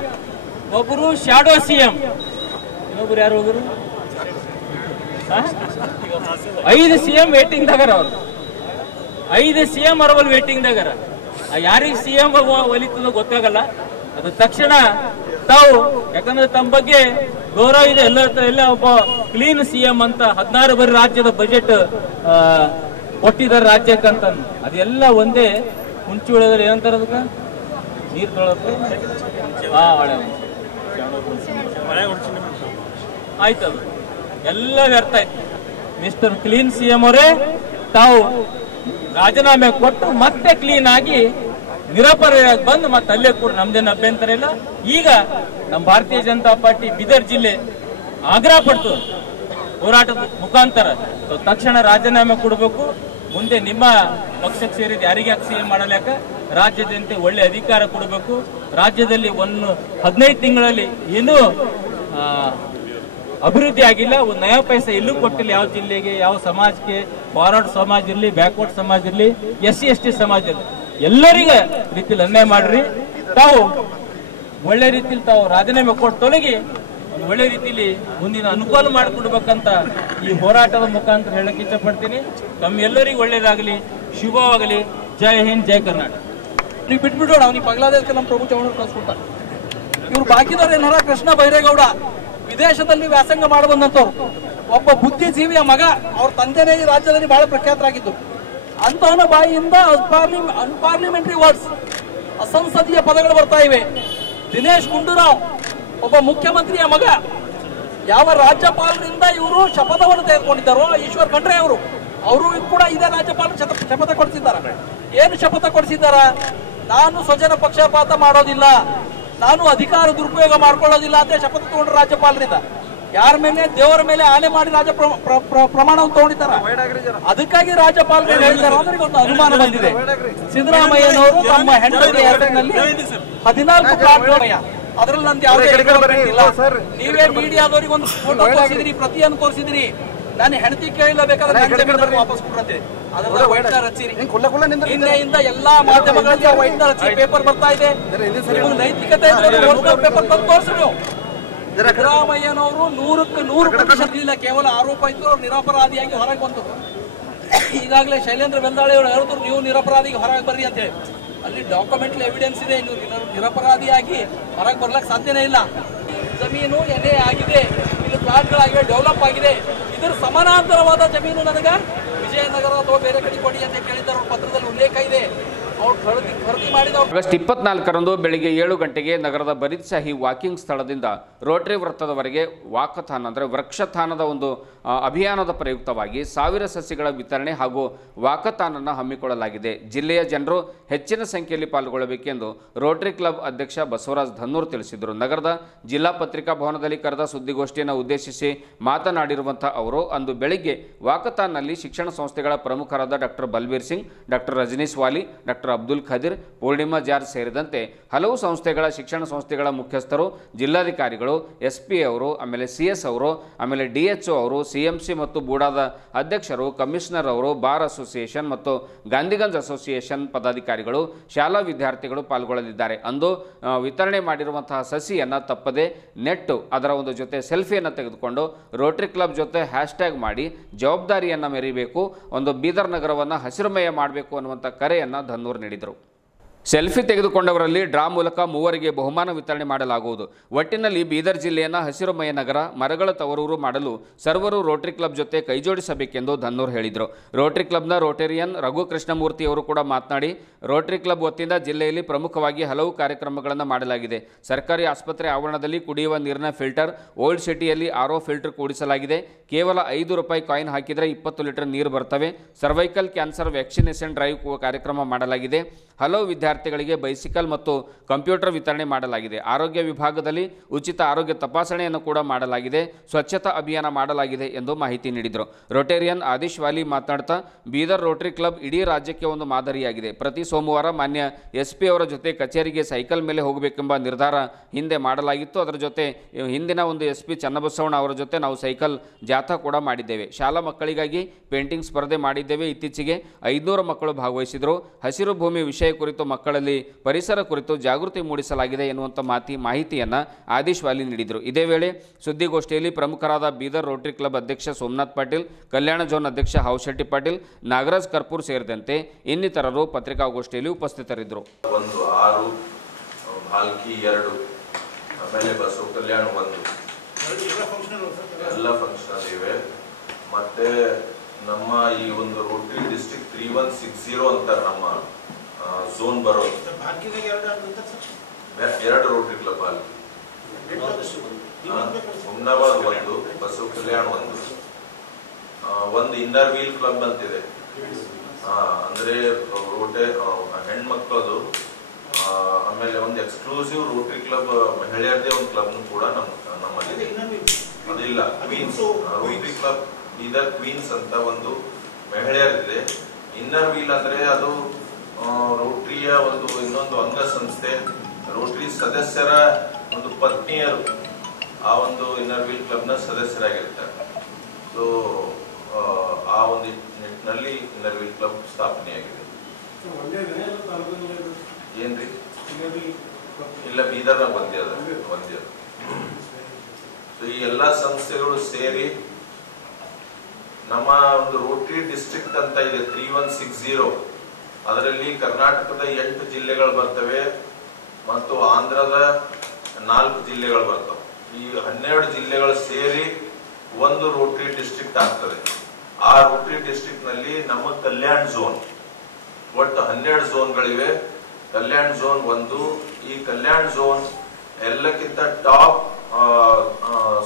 ಒಬ್ಬರು ಶಾಡೋ ಸಿಎಂ, ಇನ್ನೊಬ್ರು ಯಾರು ಹೋಗರು? 5 ಸಿಎಂ ವೇಟಿಂಗ್ ದಾಗರ. ಅವ್ರು 5 ಸಿಎಂ ಅವರಲ್ಲಿ ವೇಟಿಂಗ್ ದಾಗರ. ಯಾರಿಗೆ ಸಿಎಂ ಒಲಿತದೋ ಗೊತ್ತಾಗಲ್ಲ. ಅದು ತಕ್ಷಣ ತಾವು, ಯಾಕಂದ್ರೆ ತಮ್ಮ ಬಗ್ಗೆ ಗೌರವ ಇದೆ ಎಲ್ಲ ಒಬ್ಬ ಕ್ಲೀನ್ ಸಿಎಂ ಅಂತ 16 ಬರೀ ರಾಜ್ಯದ ಬಜೆಟ್ ಕೊಟ್ಟಿದ್ದಾರೆ ರಾಜ್ಯಕ್ಕಂತ. ಅದೆಲ್ಲ ಒಂದೇ ಮುಂಚೆ ಉಳಿದ್ರೆ ಏನಂತಾರ ಅದಕ್ಕೆ, ನೀರು ತೊಳಕ್ಕೆ ಆಯ್ತದು ಎಲ್ಲ ವ್ಯರ್ಥ ಆಯ್ತು. ಮಿಸ್ಟರ್ ಕ್ಲೀನ್ ಸಿಎಂ ಅವರೇ, ತಾವು ರಾಜೀನಾಮೆ ಕೊಟ್ಟು ಮತ್ತೆ ಕ್ಲೀನ್ ಆಗಿ ನಿರಪರಾಧಿಯಾಗಿ ಬಂದು ಮತ್ತೆ ಅಲ್ಲೇ ಕೂಡ ನಮ್ದೇನು ಅಭ್ಯಂತರ ಇಲ್ಲ. ಈಗ ನಮ್ಮ ಭಾರತೀಯ ಜನತಾ ಪಾರ್ಟಿ ಬೀದರ್ ಜಿಲ್ಲೆ ಆಗ್ರಹ ಪಡ್ತು ಹೋರಾಟದ ಮುಖಾಂತರ ತಕ್ಷಣ ರಾಜೀನಾಮೆ ಕೊಡಬೇಕು. ಮುಂದೆ ನಿಮ್ಮ ಪಕ್ಷಕ್ಕೆ ಸೇರಿದ ಯಾರಿಗೆ ಸಿಎಂ ಮಾಡಲಾಕ ರಾಜ್ಯ ಜನತೆ ಒಳ್ಳೆ ಅಧಿಕಾರ ಕೊಡಬೇಕು. ರಾಜ್ಯದಲ್ಲಿ 15 ತಿಂಗಳಲ್ಲಿ ಏನೂ ಅಭಿವೃದ್ಧಿ ಆಗಿಲ್ಲ. ಒಂದು ನಯ ಪೈಸೆ ಎಲ್ಲೂ ಕೊಟ್ಟಿಲ್ಲ. ಯಾವ ಜಿಲ್ಲೆಗೆ, ಯಾವ ಸಮಾಜಕ್ಕೆ, ಫಾರ್ವರ್ಡ್ ಸಮಾಜ ಇರಲಿ, ಬ್ಯಾಕ್ವರ್ಡ್ ಸಮಾಜ ಇರಲಿ, SC ST ಸಮಾಜ ಇರಲಿ, ಎಲ್ಲರಿಗೆ ರೀತಿಯಲ್ಲಿ ಅನ್ಯಾಯ ಮಾಡ್ರಿ. ತಾವು ಒಳ್ಳೆ ರೀತಿಯಲ್ಲಿ ತಾವು ರಾಜೀನಾಮೆ ಕೊಟ್ಟು ತೊಲಗಿ ಒಂದು ಒಳ್ಳೆ ರೀತಿಯಲ್ಲಿ ಮುಂದಿನ ಅನುಕೂಲ ಮಾಡಿಕೊಡ್ಬೇಕಂತ ಈ ಹೋರಾಟದ ಮುಖಾಂತರ ಹೇಳಕ್ ಇಷ್ಟಪಡ್ತೀನಿ. ತಮ್ಮೆಲ್ಲರಿಗೂ ಒಳ್ಳೇದಾಗಲಿ, ಶುಭವಾಗಲಿ. ಜೈ ಹಿಂದ್, ಜೈ ಕರ್ನಾಟಕ. ನೀವು ಬಿಟ್ಬಿಡೋಣ, ಅವ್ನಿಗೆ ಬಾಂಗ್ಲಾದೇಶಕ್ಕೆ ನಮ್ಮ ಪ್ರಭು ಚೌಹಾಣ್ ಕಳ್ಸ್ಕೊಡ್ತಾರೆ. ಇವ್ರು ಬಾಕಿದವ್ರು ಏನಾರ ಕೃಷ್ಣ ಬೈರೇಗೌಡ ವಿದೇಶದಲ್ಲಿ ವ್ಯಾಸಂಗ ಮಾಡಬಂದಂತವ್ರು, ಒಬ್ಬ ಬುದ್ಧಿಜೀವಿಯ ಮಗ, ಅವ್ರ ತಂದೆನೇ ಈ ರಾಜ್ಯದಲ್ಲಿ ಬಹಳ ಪ್ರಖ್ಯಾತರಾಗಿದ್ದು. ಅಂತವನ ಬಾಯಿಯಿಂದ ಅನ್ಪಾರ್ಲಿಮೆಂಟರಿ ವರ್ಡ್ಸ್, ಅಸಂಸದೀಯ ಪದಗಳು ಬರ್ತಾ ಇವೆ. ದಿನೇಶ್ ಗುಂಡೂರಾವ್ ಒಬ್ಬ ಮುಖ್ಯಮಂತ್ರಿಯ ಮಗ, ಯಾವ ರಾಜ್ಯಪಾಲರಿಂದ ಇವರು ಶಪಥವನ್ನು ತೆಗೆದುಕೊಂಡಿದ್ದಾರೋ, ಈಶ್ವರ್ ಖಂಡ್ರೆ ಅವರು ಕೂಡ ಇದೇ ರಾಜ್ಯಪಾಲರು ಶಪಥ ಕೊಡಿಸಿದ್ದಾರೆ. ಏನು ಶಪಥ ಕೊಡಿಸಿದ್ದಾರ? ನಾನು ಸ್ವಜನ ಪಕ್ಷಪಾತ ಮಾಡೋದಿಲ್ಲ, ನಾನು ಅಧಿಕಾರ ದುರುಪಯೋಗ ಮಾಡ್ಕೊಳ್ಳೋದಿಲ್ಲ ಅಂತ ಶಪಥ ತಗೊಂಡ್ರು ರಾಜ್ಯಪಾಲರಿಂದ. ಯಾರ ಮೇಲೆ? ದೇವರ ಮೇಲೆ ಆಣೆ ಮಾಡಿ ಪ್ರಮಾಣವನ್ನು ತಗೊಂಡಿದ್ದಾರೆ. ಅದಕ್ಕಾಗಿ ರಾಜ್ಯಪಾಲರು ಹೇಳಿದ್ದಾರೆ ಅಂದ್ರೆ ಒಂದು ಅನುಮಾನ ಬಂದಿದೆ. ಸಿದ್ದರಾಮಯ್ಯನವರು ತಮ್ಮ ಹೆಂಡತಿಯ ಹೆಸರಿನಲ್ಲಿ 14 ಪ್ಲಾಟ್ಫಾರ್ಮ್, ಅದ್ರಲ್ಲಿ ನಂದು ಯಾವುದೇ ಇಲ್ಲ. ನೀವೇ ಮೀಡಿಯಾದವರಿಗೆ ಒಂದು ಫೋಟೋ ತೋರಿಸಿದ್ರಿ, ಪ್ರತಿಯನ್ನು ತೋರಿಸಿದ್ರಿ. ನಾನು ಹೆಂಡತಿ ಕೇಳಿಲ್ಲ, ಬೇಕಾದ್ರೆ ವಾಪಸ್ ಕೊಡ್ರಂತೆ. ಅದರ ವೈಟ್ನ ರಚಿರಿ. ನಿನ್ನೆಯಿಂದ ಎಲ್ಲಾ ಮಾಧ್ಯಮಗಳಲ್ಲಿ ವೈಟ್ನ ರಚಿ ಪೇಪರ್ ಬರ್ತಾ ಇದೆ. ನೈತಿಕತೆ ಪೇಪರ್ ತಂದು ತೋರಿಸಿ. ನೀವು ಸಿದ್ದರಾಮಯ್ಯನವರು 100% ಇಲ್ಲ, ಕೇವಲ ಆರೋಪ ಇತ್ತು. ಅವ್ರು ನಿರಪರಾಧಿಯಾಗಿ ಹೊರಗೆ ಬಂತು. ಈಗಾಗಲೇ ಶೈಲೇಂದ್ರ ಬೆಂದಾಳೆ ಅವರು ಹೇಳಿದ್ರು, ನೀವು ನಿರಪರಾಧಿಗೆ ಹೊರಗೆ ಬರ್ರಿ ಅಂತ ಹೇಳಿ. ಅಲ್ಲಿ ಡಾಕ್ಯುಮೆಂಟಲ್ ಎವಿಡೆನ್ಸ್ ಇದೆ. ನೀವು ನಿರಪರಾಧಿಯಾಗಿ ಹೊರಗೆ ಬರ್ಲಕ್ಕೆ ಸಾಧ್ಯನೇ ಇಲ್ಲ. ಜಮೀನು ಎಲೆ ಆಗಿದೆ, ಇಲ್ಲಿ ಪ್ಲಾಟ್ಗಳಾಗಿವೆ, ಡೆವಲಪ್ ಆಗಿದೆ. ಇದರ ಸಮಾನಾಂತರವಾದ ಜಮೀನು ನನಗೆ ವಿಜಯನಗರ ಅಥವಾ ಬೇರೆ ಕಡೆ ಕೊಡಿ ಅಂತ ಕೇಳಿದ್ದಾರೆ. ಅವ್ರ ಪತ್ರದಲ್ಲಿ ಉಲ್ಲೇಖ ಇದೆ. ಆಗಸ್ಟ್ 24ರಂದು ಬೆಳಿಗ್ಗೆ 7 ಗಂಟೆಗೆ ನಗರದ ಬರಿದ್ಶಾಹಿ ವಾಕಿಂಗ್ ಸ್ಥಳದಿಂದ ರೋಟರಿ ವೃತ್ತದವರೆಗೆ ವಾಕಥಾನ್ ಅಂದರೆ ವೃಕ್ಷಥಾನದ ಒಂದು ಅಭಿಯಾನದ ಪ್ರಯುಕ್ತವಾಗಿ 1000 ಸಸಿಗಳ ವಿತರಣೆ ಹಾಗೂ ವಾಕಥಾನ್ ಅನ್ನು ಹಮ್ಮಿಕೊಳ್ಳಲಾಗಿದೆ. ಜಿಲ್ಲೆಯ ಜನರು ಹೆಚ್ಚಿನ ಸಂಖ್ಯೆಯಲ್ಲಿ ಪಾಲ್ಗೊಳ್ಳಬೇಕೆಂದು ರೋಟರಿ ಕ್ಲಬ್ ಅಧ್ಯಕ್ಷ ಬಸವರಾಜ್ ಧನ್ನೂರ್ ತಿಳಿಸಿದರು. ನಗರದ ಜಿಲ್ಲಾ ಪತ್ರಿಕಾ ಭವನದಲ್ಲಿ ಕರೆದ ಸುದ್ದಿಗೋಷ್ಠಿಯನ್ನು ಉದ್ದೇಶಿಸಿ ಮಾತನಾಡಿರುವಂತಹ ಅವರು, ಅಂದು ಬೆಳಿಗ್ಗೆ ವಾಕಥಾನ್ನಲ್ಲಿ ಶಿಕ್ಷಣ ಸಂಸ್ಥೆಗಳ ಪ್ರಮುಖರಾದ ಡಾಕ್ಟರ್ ಬಲ್ಬೀರ್ ಸಿಂಗ್, ಡಾಕ್ಟರ್ ರಜನೀಶ್ ವಾಲಿ, ಡಾಕ್ಟರ್ ಅಬ್ದುಲ್ ಖದೀರ್, ಪೂರ್ಣಿಮಾ ಜಾರ್ಜ್ ಸೇರಿದಂತೆ ಹಲವು ಸಂಸ್ಥೆಗಳ ಶಿಕ್ಷಣ ಸಂಸ್ಥೆಗಳ ಮುಖ್ಯಸ್ಥರು, ಜಿಲ್ಲಾಧಿಕಾರಿಗಳು, SP ಅವರು, ಆಮೇಲೆ CS ಅವರು, ಆಮೇಲೆ DHO ಅವರು, CMC ಮತ್ತು ಬೂಡಾದ ಅಧ್ಯಕ್ಷರು, ಕಮಿಷನರ್ ಅವರು, ಬಾರ್ ಅಸೋಸಿಯೇಷನ್ ಮತ್ತು ಗಾಂಧಿಗಂಜ್ ಅಸೋಸಿಯೇಷನ್ ಪದಾಧಿಕಾರಿಗಳು, ಶಾಲಾ ವಿದ್ಯಾರ್ಥಿಗಳು ಪಾಲ್ಗೊಳ್ಳಲಿದ್ದಾರೆ. ಅಂದು ವಿತರಣೆ ಮಾಡಿರುವಂತಹ ಸಸಿಯನ್ನು ತಪ್ಪದೆ ನೆಟ್ಟು ಅದರ ಒಂದು ಜೊತೆ ಸೆಲ್ಫಿಯನ್ನು ತೆಗೆದುಕೊಂಡು ರೋಟರಿ ಕ್ಲಬ್ ಜೊತೆ ಹ್ಯಾಶ್ಟ್ಯಾಗ್ ಮಾಡಿ ಜವಾಬ್ದಾರಿಯನ್ನು ಮೆರಿಬೇಕು, ಒಂದು ಬೀದರ್ ನಗರವನ್ನು ಹಸಿರುಮಯ ಮಾಡಬೇಕು ಅನ್ನುವಂಥ ಕರೆಯನ್ನು ಧನ್ನೂರ್ ನೀಡಿದರು. ಸೆಲ್ಫಿ ತೆಗೆದುಕೊಂಡವರಲ್ಲಿ ಡ್ರಾ ಮೂಲಕ 3 ಬಹುಮಾನ ವಿತರಣೆ ಮಾಡಲಾಗುವುದು. ಒಟ್ಟಿನಲ್ಲಿ ಬೀದರ್ ಜಿಲ್ಲೆಯನ್ನು ಹಸಿರುಮಯ ನಗರ, ಮರಗಳ ತವರೂರು ಮಾಡಲು ಸರ್ವರು ರೋಟರಿ ಕ್ಲಬ್ ಜೊತೆ ಕೈಜೋಡಿಸಬೇಕೆಂದು ಧನ್ನೂರ್ ಹೇಳಿದರು. ರೋಟರಿ ಕ್ಲಬ್ನ ರೋಟೇರಿಯನ್ ರಘು ಕೃಷ್ಣಮೂರ್ತಿ ಅವರು ಕೂಡ ಮಾತನಾಡಿ, ರೋಟರಿ ಕ್ಲಬ್ ವತಿಯಿಂದ ಜಿಲ್ಲೆಯಲ್ಲಿ ಪ್ರಮುಖವಾಗಿ ಹಲವು ಕಾರ್ಯಕ್ರಮಗಳನ್ನು ಮಾಡಲಾಗಿದೆ. ಸರ್ಕಾರಿ ಆಸ್ಪತ್ರೆ ಆವರಣದಲ್ಲಿ ಕುಡಿಯುವ ನೀರಿನ ಫಿಲ್ಟರ್, ಓಲ್ಡ್ ಸಿಟಿಯಲ್ಲಿ RO ಫಿಲ್ಟರ್ ಕೂಡಿಸಲಾಗಿದೆ. ಕೇವಲ ₹5 ಕಾಯಿನ್ ಹಾಕಿದರೆ 20 ಲೀಟರ್ ನೀರು ಬರ್ತವೆ. ಸರ್ವೈಕಲ್ ಕ್ಯಾನ್ಸರ್ ವ್ಯಾಕ್ಸಿನೇಷನ್ ಡ್ರೈವ್ ಕಾರ್ಯಕ್ರಮ ಮಾಡಲಾಗಿದೆ. ಹಲವು ವಿದ್ಯಾರ್ಥಿಗಳಿಗೆ ಬೈಸಿಕಲ್ ಮತ್ತು ಕಂಪ್ಯೂಟರ್ ವಿತರಣೆ ಮಾಡಲಾಗಿದೆ. ಆರೋಗ್ಯ ವಿಭಾಗದಲ್ಲಿ ಉಚಿತ ಆರೋಗ್ಯ ತಪಾಸಣೆಯನ್ನು ಕೂಡ ಮಾಡಲಾಗಿದೆ. ಸ್ವಚ್ಛತಾ ಅಭಿಯಾನ ಮಾಡಲಾಗಿದೆ ಎಂದು ಮಾಹಿತಿ ನೀಡಿದರು. ರೋಟೇರಿಯನ್ ಆದಿಶ್ ವಾಲಿ ಮಾತನಾಡ್ತಾ, ಬೀದರ್ ರೋಟರಿ ಕ್ಲಬ್ ಇಡೀ ರಾಜ್ಯಕ್ಕೆ ಒಂದು ಮಾದರಿಯಾಗಿದೆ. ಪ್ರತಿ ಸೋಮವಾರ ಮಾನ್ಯ SP ಅವರ ಜೊತೆ ಕಚೇರಿಗೆ ಸೈಕಲ್ ಮೇಲೆ ಹೋಗಬೇಕೆಂಬ ನಿರ್ಧಾರ ಹಿಂದೆ ಮಾಡಲಾಗಿತ್ತು. ಅದರ ಜೊತೆ ಹಿಂದಿನ ಒಂದು SP ಚನ್ನಬಸವಣ್ಣ ಅವರ ಜೊತೆ ನಾವು ಸೈಕಲ್ ಜಾಥಾ ಕೂಡ ಮಾಡಿದ್ದೇವೆ. ಶಾಲಾ ಮಕ್ಕಳಿಗಾಗಿ ಪೇಂಟಿಂಗ್ ಸ್ಪರ್ಧೆ ಮಾಡಿದ್ದೇವೆ. ಇತ್ತೀಚೆಗೆ 500 ಮಕ್ಕಳು ಭಾಗವಹಿಸಿದರು. ಹಸಿರು ಭೂಮಿ ವಿಷಯ ಕುರಿತು ಮಕ್ಕಳಲ್ಲಿ ಪರಿಸರ ಕುರಿತು ಜಾಗೃತಿ ಮೂಡಿಸಲಾಗಿದೆ ಎನ್ನುವಂಥ ಮಾಹಿತಿಯನ್ನು ಆದಿಶ್ ವಾಲಿ ನೀಡಿದರು. ಇದೇ ವೇಳೆ ಸುದ್ದಿಗೋಷ್ಠಿಯಲ್ಲಿ ಪ್ರಮುಖರಾದ ಬೀದರ್ ರೋಟರಿ ಕ್ಲಬ್ ಅಧ್ಯಕ್ಷ ಸೋಮನಾಥ್ ಪಾಟೀಲ್, ಕಲ್ಯಾಣ ಝೋನ್ ಅಧ್ಯಕ್ಷ ಹಾವಶೆಟ್ಟಿ ಪಾಟೀಲ್, ನಾಗರಾಜ್ ಕರ್ಪೂರ್ ಸೇರಿದಂತೆ ಇನ್ನಿತರರು ಪತ್ರಿಕಾಗೋಷ್ಠಿಯಲ್ಲಿ ಉಪಸ್ಥಿತರಿದ್ದರು. 1, 6 ಭಾಲ್ಕಿ 2 ಆಮೇಲೆ ಬಸವ ಕಲ್ಯಾಣ 1 ಎಲ್ಲ ಫಂಕ್ಷನ್ ಇವೆ. ಮತ್ತೆ ನಮ್ಮ ಈ ಒಂದು ರೋಟರಿ ಡಿಸ್ಟ್ರಿಕ್ಟ್ 3160 ಅಂತಾರೆ ನಮ್ಮ ಝೋನ್ ಬರೋದು. 2 ರೋಟರಿ ಕ್ಲಬ್ ಅಲ್ಲಿ ಹುಮ್ನಾಬಾದ್ 1, ಬಸವ ಕಲ್ಯಾಣ 1, ಒಂದು ಇನ್ನರ್ ವೀಲ್ ಕ್ಲಬ್ ಅಂತಿದೆ. ಅಂದ್ರೆ ರೋಟೆ ಹೆಣ್ಮಕ್ಳದು. ಆಮೇಲೆ ಒಂದು ಎಕ್ಸ್ಕ್ಲೂಸಿವ್ ರೋಟರಿ ಕ್ಲಬ್ ಮಹಿಳೆಯರದೇ ಒಂದು ಕ್ಲಬ್ ಕೂಡ ನಮ್ಮಲ್ಲಿ ಅದಿಲ್ಲ. Queens Rotary Club Bidar Queens ಅಂತ ಒಂದು ಮಹಿಳೆಯರಿದೆ. ಇನ್ನರ್ ವೀಲ್ ಅಂದ್ರೆ ಅದು ರೋಟರಿಯ ಒಂದು ಇನ್ನೊಂದು ಅಂಗಸಂಸ್ಥೆ. ರೋಟರಿ ಸದಸ್ಯರ ಒಂದು ಪತ್ನಿಯರು ಆ ಒಂದು ಇನ್ನರ್ ವೀಲ್ ಕ್ಲಬ್ ನ ಸದಸ್ಯರಾಗಿರ್ತಾರೆ. ಸೊ ಆ ಒಂದು ನಿಟ್ಟಿನಲ್ಲಿ ಇನ್ನರ್ ವೀಲ್ ಕ್ಲಬ್ ಸ್ಥಾಪನೆಯಾಗಿದೆ. ಏನ್ರಿ? ಇಲ್ಲ, ಬೀದರ್ನಾಗ ಒಂದೇ ಅದ. ಸೊ ಈ ಎಲ್ಲಾ ಸಂಸ್ಥೆಗಳು ಸೇರಿ ನಮ್ಮ ಒಂದು ರೋಟರಿ ಡಿಸ್ಟ್ರಿಕ್ಟ್ ಅಂತ ಇದೆ 3160. ಅದರಲ್ಲಿ ಕರ್ನಾಟಕದ 8 ಜಿಲ್ಲೆಗಳು ಬರ್ತವೆ ಮತ್ತು ಆಂಧ್ರದ 4 ಜಿಲ್ಲೆಗಳು ಬರ್ತವೆ. ಈ 12 ಜಿಲ್ಲೆಗಳು ಸೇರಿ ಒಂದು ರೋಟರಿ ಡಿಸ್ಟ್ರಿಕ್ಟ್ ಆಗ್ತದೆ. ಆ ರೋಟರಿ ಡಿಸ್ಟ್ರಿಕ್ಟ್ ನಲ್ಲಿ ನಮ್ಮ ಕಲ್ಯಾಣ ಝೋನ್, ಒಟ್ಟು 12 ಝೋನ್ಗಳಿವೆ. ಕಲ್ಯಾಣ ಝೋನ್ 1. ಈ ಕಲ್ಯಾಣ ಝೋನ್ ಎಲ್ಲಕ್ಕಿಂತ ಟಾಪ್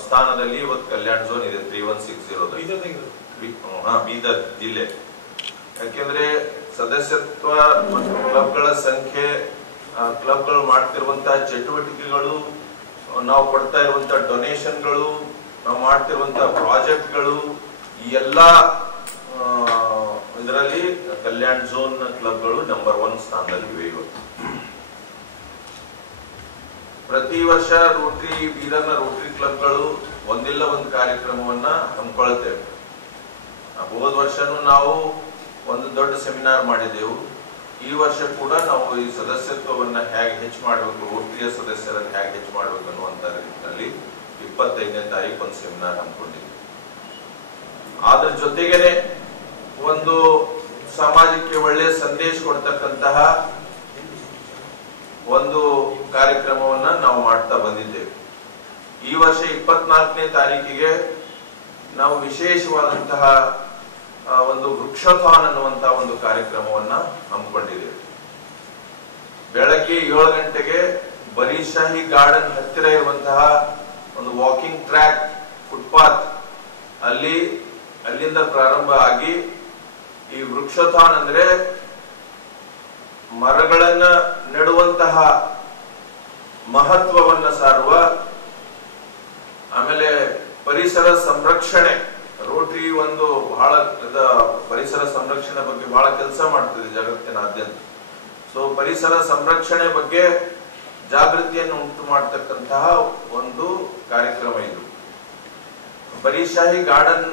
ಸ್ಥಾನದಲ್ಲಿ ಇವತ್ತು ಕಲ್ಯಾಣ ಝೋನ್ ಇದೆ 3160. ಬೀದರ್ ಜಿಲ್ಲೆ. ಯಾಕೆಂದ್ರೆ ಸದಸ್ಯತ್ವ ಮತ್ತು ಕ್ಲಬ್ಗಳ ಸಂಖ್ಯೆ, ಕ್ಲಬ್ಗಳು ಮಾಡ್ತಿರುವಂತಹ ಚಟುವಟಿಕೆಗಳು, ನಾವು ಕೊಡ್ತಾ ಇರುವಂತಹ ಡೊನೇಷನ್ಗಳು, ನಾವು ಮಾಡ್ತಿರುವಂತಹ ಪ್ರಾಜೆಕ್ಟ್ಗಳು, ಈ ಎಲ್ಲಾ ಇದರಲ್ಲಿ ಕಲ್ಯಾಣ ಝೋನ್ ಕ್ಲಬ್ಗಳು ನಂಬರ್ 1 ಸ್ಥಾನದಲ್ಲಿ ಇವೆ ಇವತ್ತು. ಪ್ರತಿ ವರ್ಷ ಬೀದರ್ನ ರೋಟರಿ ಕ್ಲಬ್ಗಳು ಒಂದಿಲ್ಲ ಒಂದು ಕಾರ್ಯಕ್ರಮವನ್ನ ಹಮ್ಮಿಕೊಳ್ತೇವೆ. ಹೋದ ವರ್ಷನೂ ನಾವು ಒಂದು ದೊಡ್ಡ ಸೆಮಿನಾರ್ ಮಾಡಿದೆವು. ಈ ವರ್ಷ ಕೂಡ ನಾವು ಈ ಸದಸ್ಯತ್ವವನ್ನ ಹೇಗೆ ಹೆಚ್ಚು ಮಾಡಬೇಕು, ರೋಟರಿಯ ಸದಸ್ಯರನ್ನು ಹೇಗೆ ಹೆಚ್ಚು ಮಾಡಬೇಕು ಅನ್ನುವಂತ ರೀತಿಯಲ್ಲಿ 25ನೇ ತಾರೀಕು ಒಂದು ಸೆಮಿನಾರ್ ಹಮ್ಮಿಕೊಂಡಿದ್ವಿ. ಅದ್ರ ಜೊತೆಗೇನೆ ಒಂದು ಸಮಾಜಕ್ಕೆ ಒಳ್ಳೆಯ ಸಂದೇಶ ಕೊಡ್ತಕ್ಕಂತಹ ಒಂದು ಕಾರ್ಯಕ್ರಮವನ್ನ ನಾವು ಮಾಡ್ತಾ ಬಂದಿದ್ದೇವೆ. ಈ ವರ್ಷ 24ನೇ ತಾರೀಕಿಗೆ ನಾವು ವಿಶೇಷವಾದಂತಹ ಒಂದು ವೃಕ್ಷಥಾನ್ ಅನ್ನುವಂತಹ ಒಂದು ಕಾರ್ಯಕ್ರಮವನ್ನ ಹಮ್ಮಿಕೊಂಡಿದ್ದೇವೆ. ಬೆಳಗ್ಗೆ 7 ಗಂಟೆಗೆ ಬರೀಶಾಹಿ ಗಾರ್ಡನ್ ಹತ್ತಿರ ಇರುವಂತಹ ಒಂದು ವಾಕಿಂಗ್ ಟ್ರ್ಯಾಕ್, ಫುಟ್ಪಾತ್ ಅಲ್ಲಿಂದ ಪ್ರಾರಂಭ ಆಗಿ ಈ ವೃಕ್ಷಥಾನ್ ಅಂದ್ರೆ ಮರಗಳನ್ನ ನೆಡುವಂತಹ ಮಹತ್ವವನ್ನ ಸಾರುವ, ಆಮೇಲೆ ಪರಿಸರ ಸಂರಕ್ಷಣೆ. ರೋಟರಿ ಒಂದು ಬಹಳ ಪರಿಸರ ಸಂರಕ್ಷಣೆ ಬಗ್ಗೆ ಬಹಳ ಕೆಲಸ ಮಾಡ್ತದೆ ಜಗತ್ತಿನಾದ್ಯಂತ. ಸೊ ಪರಿಸರ ಸಂರಕ್ಷಣೆ ಬಗ್ಗೆ ಜಾಗೃತಿಯನ್ನು ಉಂಟು ಮಾಡತಕ್ಕಂತಹ ಒಂದು ಕಾರ್ಯಕ್ರಮ ಇದು. ಬರೀಶಾಹಿ ಗಾರ್ಡನ್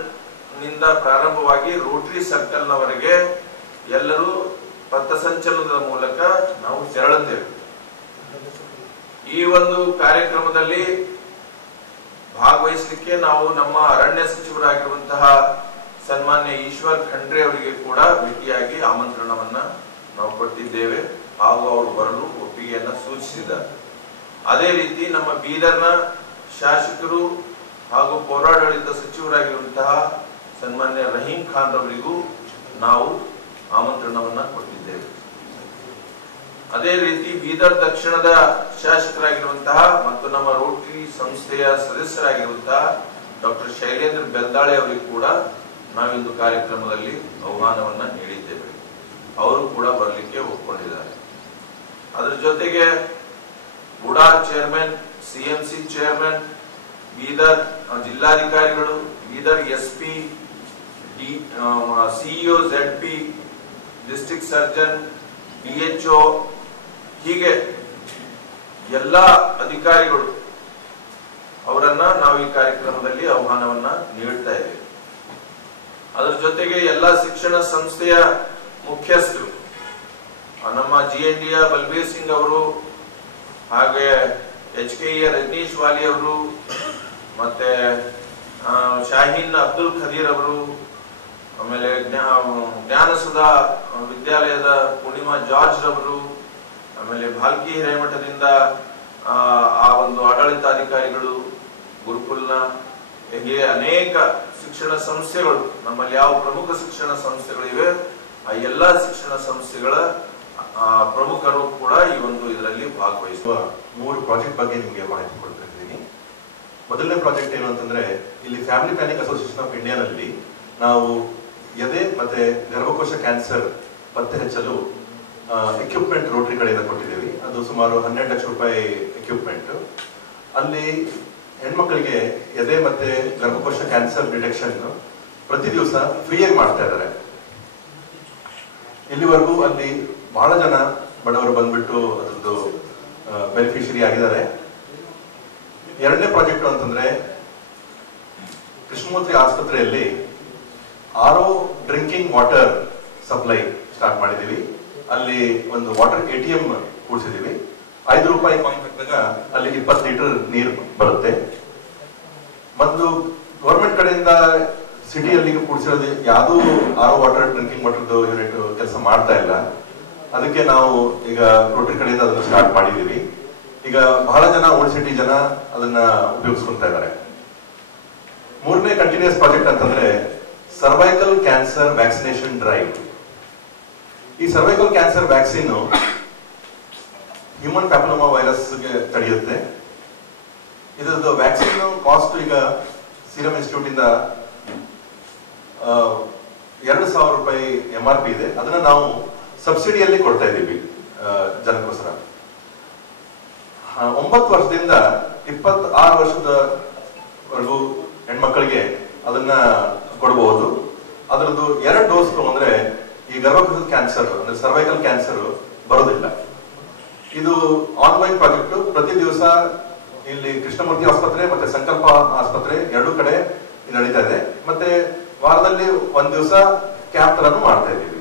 ನಿಂದ ಪ್ರಾರಂಭವಾಗಿ ರೋಟರಿ ಸರ್ಕಲ್ ನವರೆಗೆ ಎಲ್ಲರೂ ಪಥಸಂಚಲನದ ಮೂಲಕ ನಾವು ತೆರಳುತ್ತೇವೆ. ಈ ಒಂದು ಕಾರ್ಯಕ್ರಮದಲ್ಲಿ ಭಾಗವಹಿಸಲಿಕ್ಕೆ ನಾವು ನಮ್ಮ ಅರಣ್ಯ ಸಚಿವರಾಗಿರುವಂತಹ ಸನ್ಮಾನ್ಯ ಈಶ್ವರ್ ಖಂಡ್ರೆ ಅವರಿಗೆ ಕೂಡ ಭೇಟಿಯಾಗಿ ಆಮಂತ್ರಣವನ್ನ ನಾವು ಕೊಟ್ಟಿದ್ದೇವೆ. ಹಾಗೂ ಅವರು ಬರಲು ಒಪ್ಪಿಗೆಯನ್ನ ಸೂಚಿಸಿದ್ದಾರೆ. ಅದೇ ರೀತಿ ನಮ್ಮ ಬೀದರ್ನ ಶಾಸಕರು ಹಾಗೂ ಪೌರಾಡಳಿತ ಸಚಿವರಾಗಿರುವಂತಹ ಸನ್ಮಾನ್ಯ ರಹೀಂ ಖಾನ್ ಅವರಿಗೂ ನಾವು ಆಮಂತ್ರಣವನ್ನ ಕೊಟ್ಟಿದ್ದೇವೆ. ಅದೇ ರೀತಿ ಬೀದರ್ ದಕ್ಷಿಣದ ಶಾಸಕರಾಗಿರುವಂತಹ ಮತ್ತು ನಮ್ಮ ರೋಟರಿ ಸಂಸ್ಥೆಯ ಸದಸ್ಯರಾಗಿರುವಂತಹ ಡಾಕ್ಟರ್ ಶೈಲೇಂದ್ರ ಬೆಲ್ದಾಳೆ ಅವರಿಗೂ ಕೂಡ ನಾವಿಂದು ಕಾರ್ಯಕ್ರಮದಲ್ಲಿ ಆಹ್ವಾನವನ್ನ ನೀಡಿದ್ದೇವೆ. ಅವರು ಕೂಡ ಬರಲಿಕ್ಕೆ ಒಪ್ಪಿಕೊಂಡಿದ್ದಾರೆ. ಅದರ ಜೊತೆಗೆ ಬುಡಾ ಚೇರ್ಮನ್, ಸಿಎಂಸಿ ಚೇರ್ಮನ್, ಬೀದರ್ ಜಿಲ್ಲಾಧಿಕಾರಿಗಳು, Bidar SP, CEO ZP, district surgeon, DHO, ಹೀಗೆ ಎಲ್ಲ ಅಧಿಕಾರಿಗಳು ಅವರನ್ನ ನಾವು ಈ ಕಾರ್ಯಕ್ರಮದಲ್ಲಿ ಆಹ್ವಾನವನ್ನ ನೀಡ್ತಾ ಇದ್ದೇವೆ. ಅದರ ಜೊತೆಗೆ ಎಲ್ಲ ಶಿಕ್ಷಣ ಸಂಸ್ಥೆಯ ಮುಖ್ಯಸ್ಥರು, ನಮ್ಮ GNDಯ ಬಲ್ಬೀರ್ ಸಿಂಗ್ ಅವರು, ಹಾಗೆ HKEಯ ರಜನೀಶ್ ವಾಲಿ ಅವರು, ಮತ್ತೆ ಶಾಹೀನ್ ಅಬ್ದುಲ್ ಖದೀರ್ ಅವರು, ಆಮೇಲೆ ಜ್ಞಾನಸುಧಾ ವಿದ್ಯಾಲಯದ ಪೂರ್ಣಿಮಾ ಜಾರ್ಜ್ ರವರು, ಆಮೇಲೆ ಭಾಲ್ಕಿ ಹಿರೇಮಠದಿಂದ ಆ ಒಂದು ಆಡಳಿತಾಧಿಕಾರಿಗಳು, ಗುರುಕುಲ್ನ, ಹೀಗೆ ಅನೇಕ ಶಿಕ್ಷಣ ಸಂಸ್ಥೆಗಳು, ನಮ್ಮಲ್ಲಿ ಯಾವ ಪ್ರಮುಖ ಶಿಕ್ಷಣ ಸಂಸ್ಥೆಗಳಿವೆ ಆ ಎಲ್ಲಾ ಶಿಕ್ಷಣ ಸಂಸ್ಥೆಗಳ ಪ್ರಮುಖರು ಕೂಡ ಈ ಒಂದು ಇದರಲ್ಲಿ ಭಾಗವಹಿಸುವ 3 ಪ್ರಾಜೆಕ್ಟ್ ಬಗ್ಗೆ ನಿಮಗೆ ಮಾಹಿತಿ ಕೊಡ್ತಾ ಇದ್ದೀನಿ. ಮೊದಲನೇ ಪ್ರಾಜೆಕ್ಟ್ ಏನು ಅಂತಂದ್ರೆ, ಇಲ್ಲಿ ಫ್ಯಾಮಿಲಿ ಪ್ಲಾನಿಂಗ್ ಅಸೋಸಿಯೇಷನ್ ಆಫ್ ಇಂಡಿಯಾನಲ್ಲಿ ನಾವು ಎದೆ ಮತ್ತೆ ಗರ್ಭಕೋಶ ಕ್ಯಾನ್ಸರ್ ಪತ್ತೆ ಹಚ್ಚಲು ಎಕ್ವಿಪ್ಮೆಂಟ್ ರೋಟರಿ ಕಡೆಯಿಂದ ಕೊಟ್ಟಿದ್ದೀವಿ. ಅದು ಸುಮಾರು 12 ಲಕ್ಷ ರೂಪಾಯಿ ಎಕ್ವಿಪ್ಮೆಂಟ್. ಅಲ್ಲಿ ಹೆಣ್ಮಕ್ಳಿಗೆ ಎದೆ ಮತ್ತೆ ಗರ್ಭಕೋಶ ಕ್ಯಾನ್ಸರ್ ಡಿಟೆಕ್ಷನ್ ಪ್ರತಿ ದಿವಸ ಫ್ರೀಯಾಗಿ ಮಾಡ್ತಾ ಇದ್ದಾರೆ. ಇಲ್ಲಿವರೆಗೂ ಅಲ್ಲಿ ಬಹಳ ಜನ ಬಡವರು ಬಂದ್ಬಿಟ್ಟು ಅದರದ್ದು ಬೆನಿಫಿಷರಿ ಆಗಿದ್ದಾರೆ. ಎರಡನೇ ಪ್ರಾಜೆಕ್ಟ್ ಅಂತಂದ್ರೆ, ಕೃಷ್ಣಮೂರ್ತಿ ಆಸ್ಪತ್ರೆಯಲ್ಲಿ RO drinking water supply start ಮಾಡಿದೀವಿ. ಅಲ್ಲಿ ಒಂದು ವಾಟರ್ ATM ಕೂಡಿಸಿದೀವಿ. 5 ರೂಪಾಯಿ ಕಾಯಿನ್ ಹಾಕಿದಾಗ ಅಲ್ಲಿ 20 ಲೀಟರ್ ನೀರು ಬರುತ್ತೆ. ಮತ್ತು ಗೌರ್ಮೆಂಟ್ ಕಡೆಯಿಂದ ಸಿಟಿಯಲ್ಲಿ ಕೂಡಿಸಿರೋದು ಯಾವುದೂ RO ವಾಟರ್ ಡ್ರಿಂಕಿಂಗ್ ವಾಟರ್ದು ಯೂನಿಟ್ ಕೆಲಸ ಮಾಡ್ತಾ ಇಲ್ಲ. ಅದಕ್ಕೆ ನಾವು ಈಗ ರೋಟರಿ ಕಡೆಯಿಂದ ಅದನ್ನು ಸ್ಟಾರ್ಟ್ ಮಾಡಿದೀವಿ. ಈಗ ಬಹಳ ಜನ ಓಲ್ಡ್ ಸಿಟಿ ಜನ ಅದನ್ನ ಉಪಯೋಗಿಸ್ಕೊಂತಾ ಇದ್ದಾರೆ. ಮೂರನೇ ಕಂಟಿನ್ಯೂಸ್ ಪ್ರಾಜೆಕ್ಟ್ ಅಂತಂದ್ರೆ ಸರ್ವೈಕಲ್ ಕ್ಯಾನ್ಸರ್ ವ್ಯಾಕ್ಸಿನೇಷನ್ ಡ್ರೈವ್. ಈ cervical cancer vaccine human papilloma ವೈರಸ್ಗೆ ತಡೆಯುತ್ತೆ. ಇದರದ್ದು ವ್ಯಾಕ್ಸಿನ್ ಕಾಸ್ಟ್ ಈಗ ಸೀರಮ್ ಇನ್ಸ್ಟಿಟ್ಯೂಟ್ ಇಂದ 2,000 ರೂಪಾಯಿ MRP ಇದೆ. ಅದನ್ನ ನಾವು ಸಬ್ಸಿಡಿಯಲ್ಲಿ ಕೊಡ್ತಾ ಇದ್ದೀವಿ ಜನಕ್ಕೋಸ್ಕರ. 9 ವರ್ಷದಿಂದ 26 ವರ್ಷದವರೆಗೂ ಹೆಣ್ಮಕ್ಳಿಗೆ ಅದನ್ನ ಕೊಡಬಹುದು. ಅದರದ್ದು 2 ಡೋಸ್ ತಗೊಂಡ್ರೆ ಈ ಗರ್ಭಕೋಶದ ಕ್ಯಾನ್ಸರ್ ಅಂದ್ರೆ ಸರ್ವೈಕಲ್ ಕ್ಯಾನ್ಸರ್ ಬರೋದಿಲ್ಲ. ಇದು ಆನ್ಲೈನ್ ಪ್ರಾಜೆಕ್ಟ್. ಪ್ರತಿ ದಿವಸ ಇಲ್ಲಿ ಕೃಷ್ಣಮೂರ್ತಿ ಆಸ್ಪತ್ರೆ ಮತ್ತೆ ಸಂಕಲ್ಪ ಆಸ್ಪತ್ರೆ 2 ಕಡೆ ನಡೀತಾ ಇದೆ. ಮತ್ತೆ ವಾರದಲ್ಲಿ 1 ದಿವಸ ಕ್ಯಾಂಪ್ ತರನು ಮಾಡ್ತಾ ಇದ್ದೀವಿ.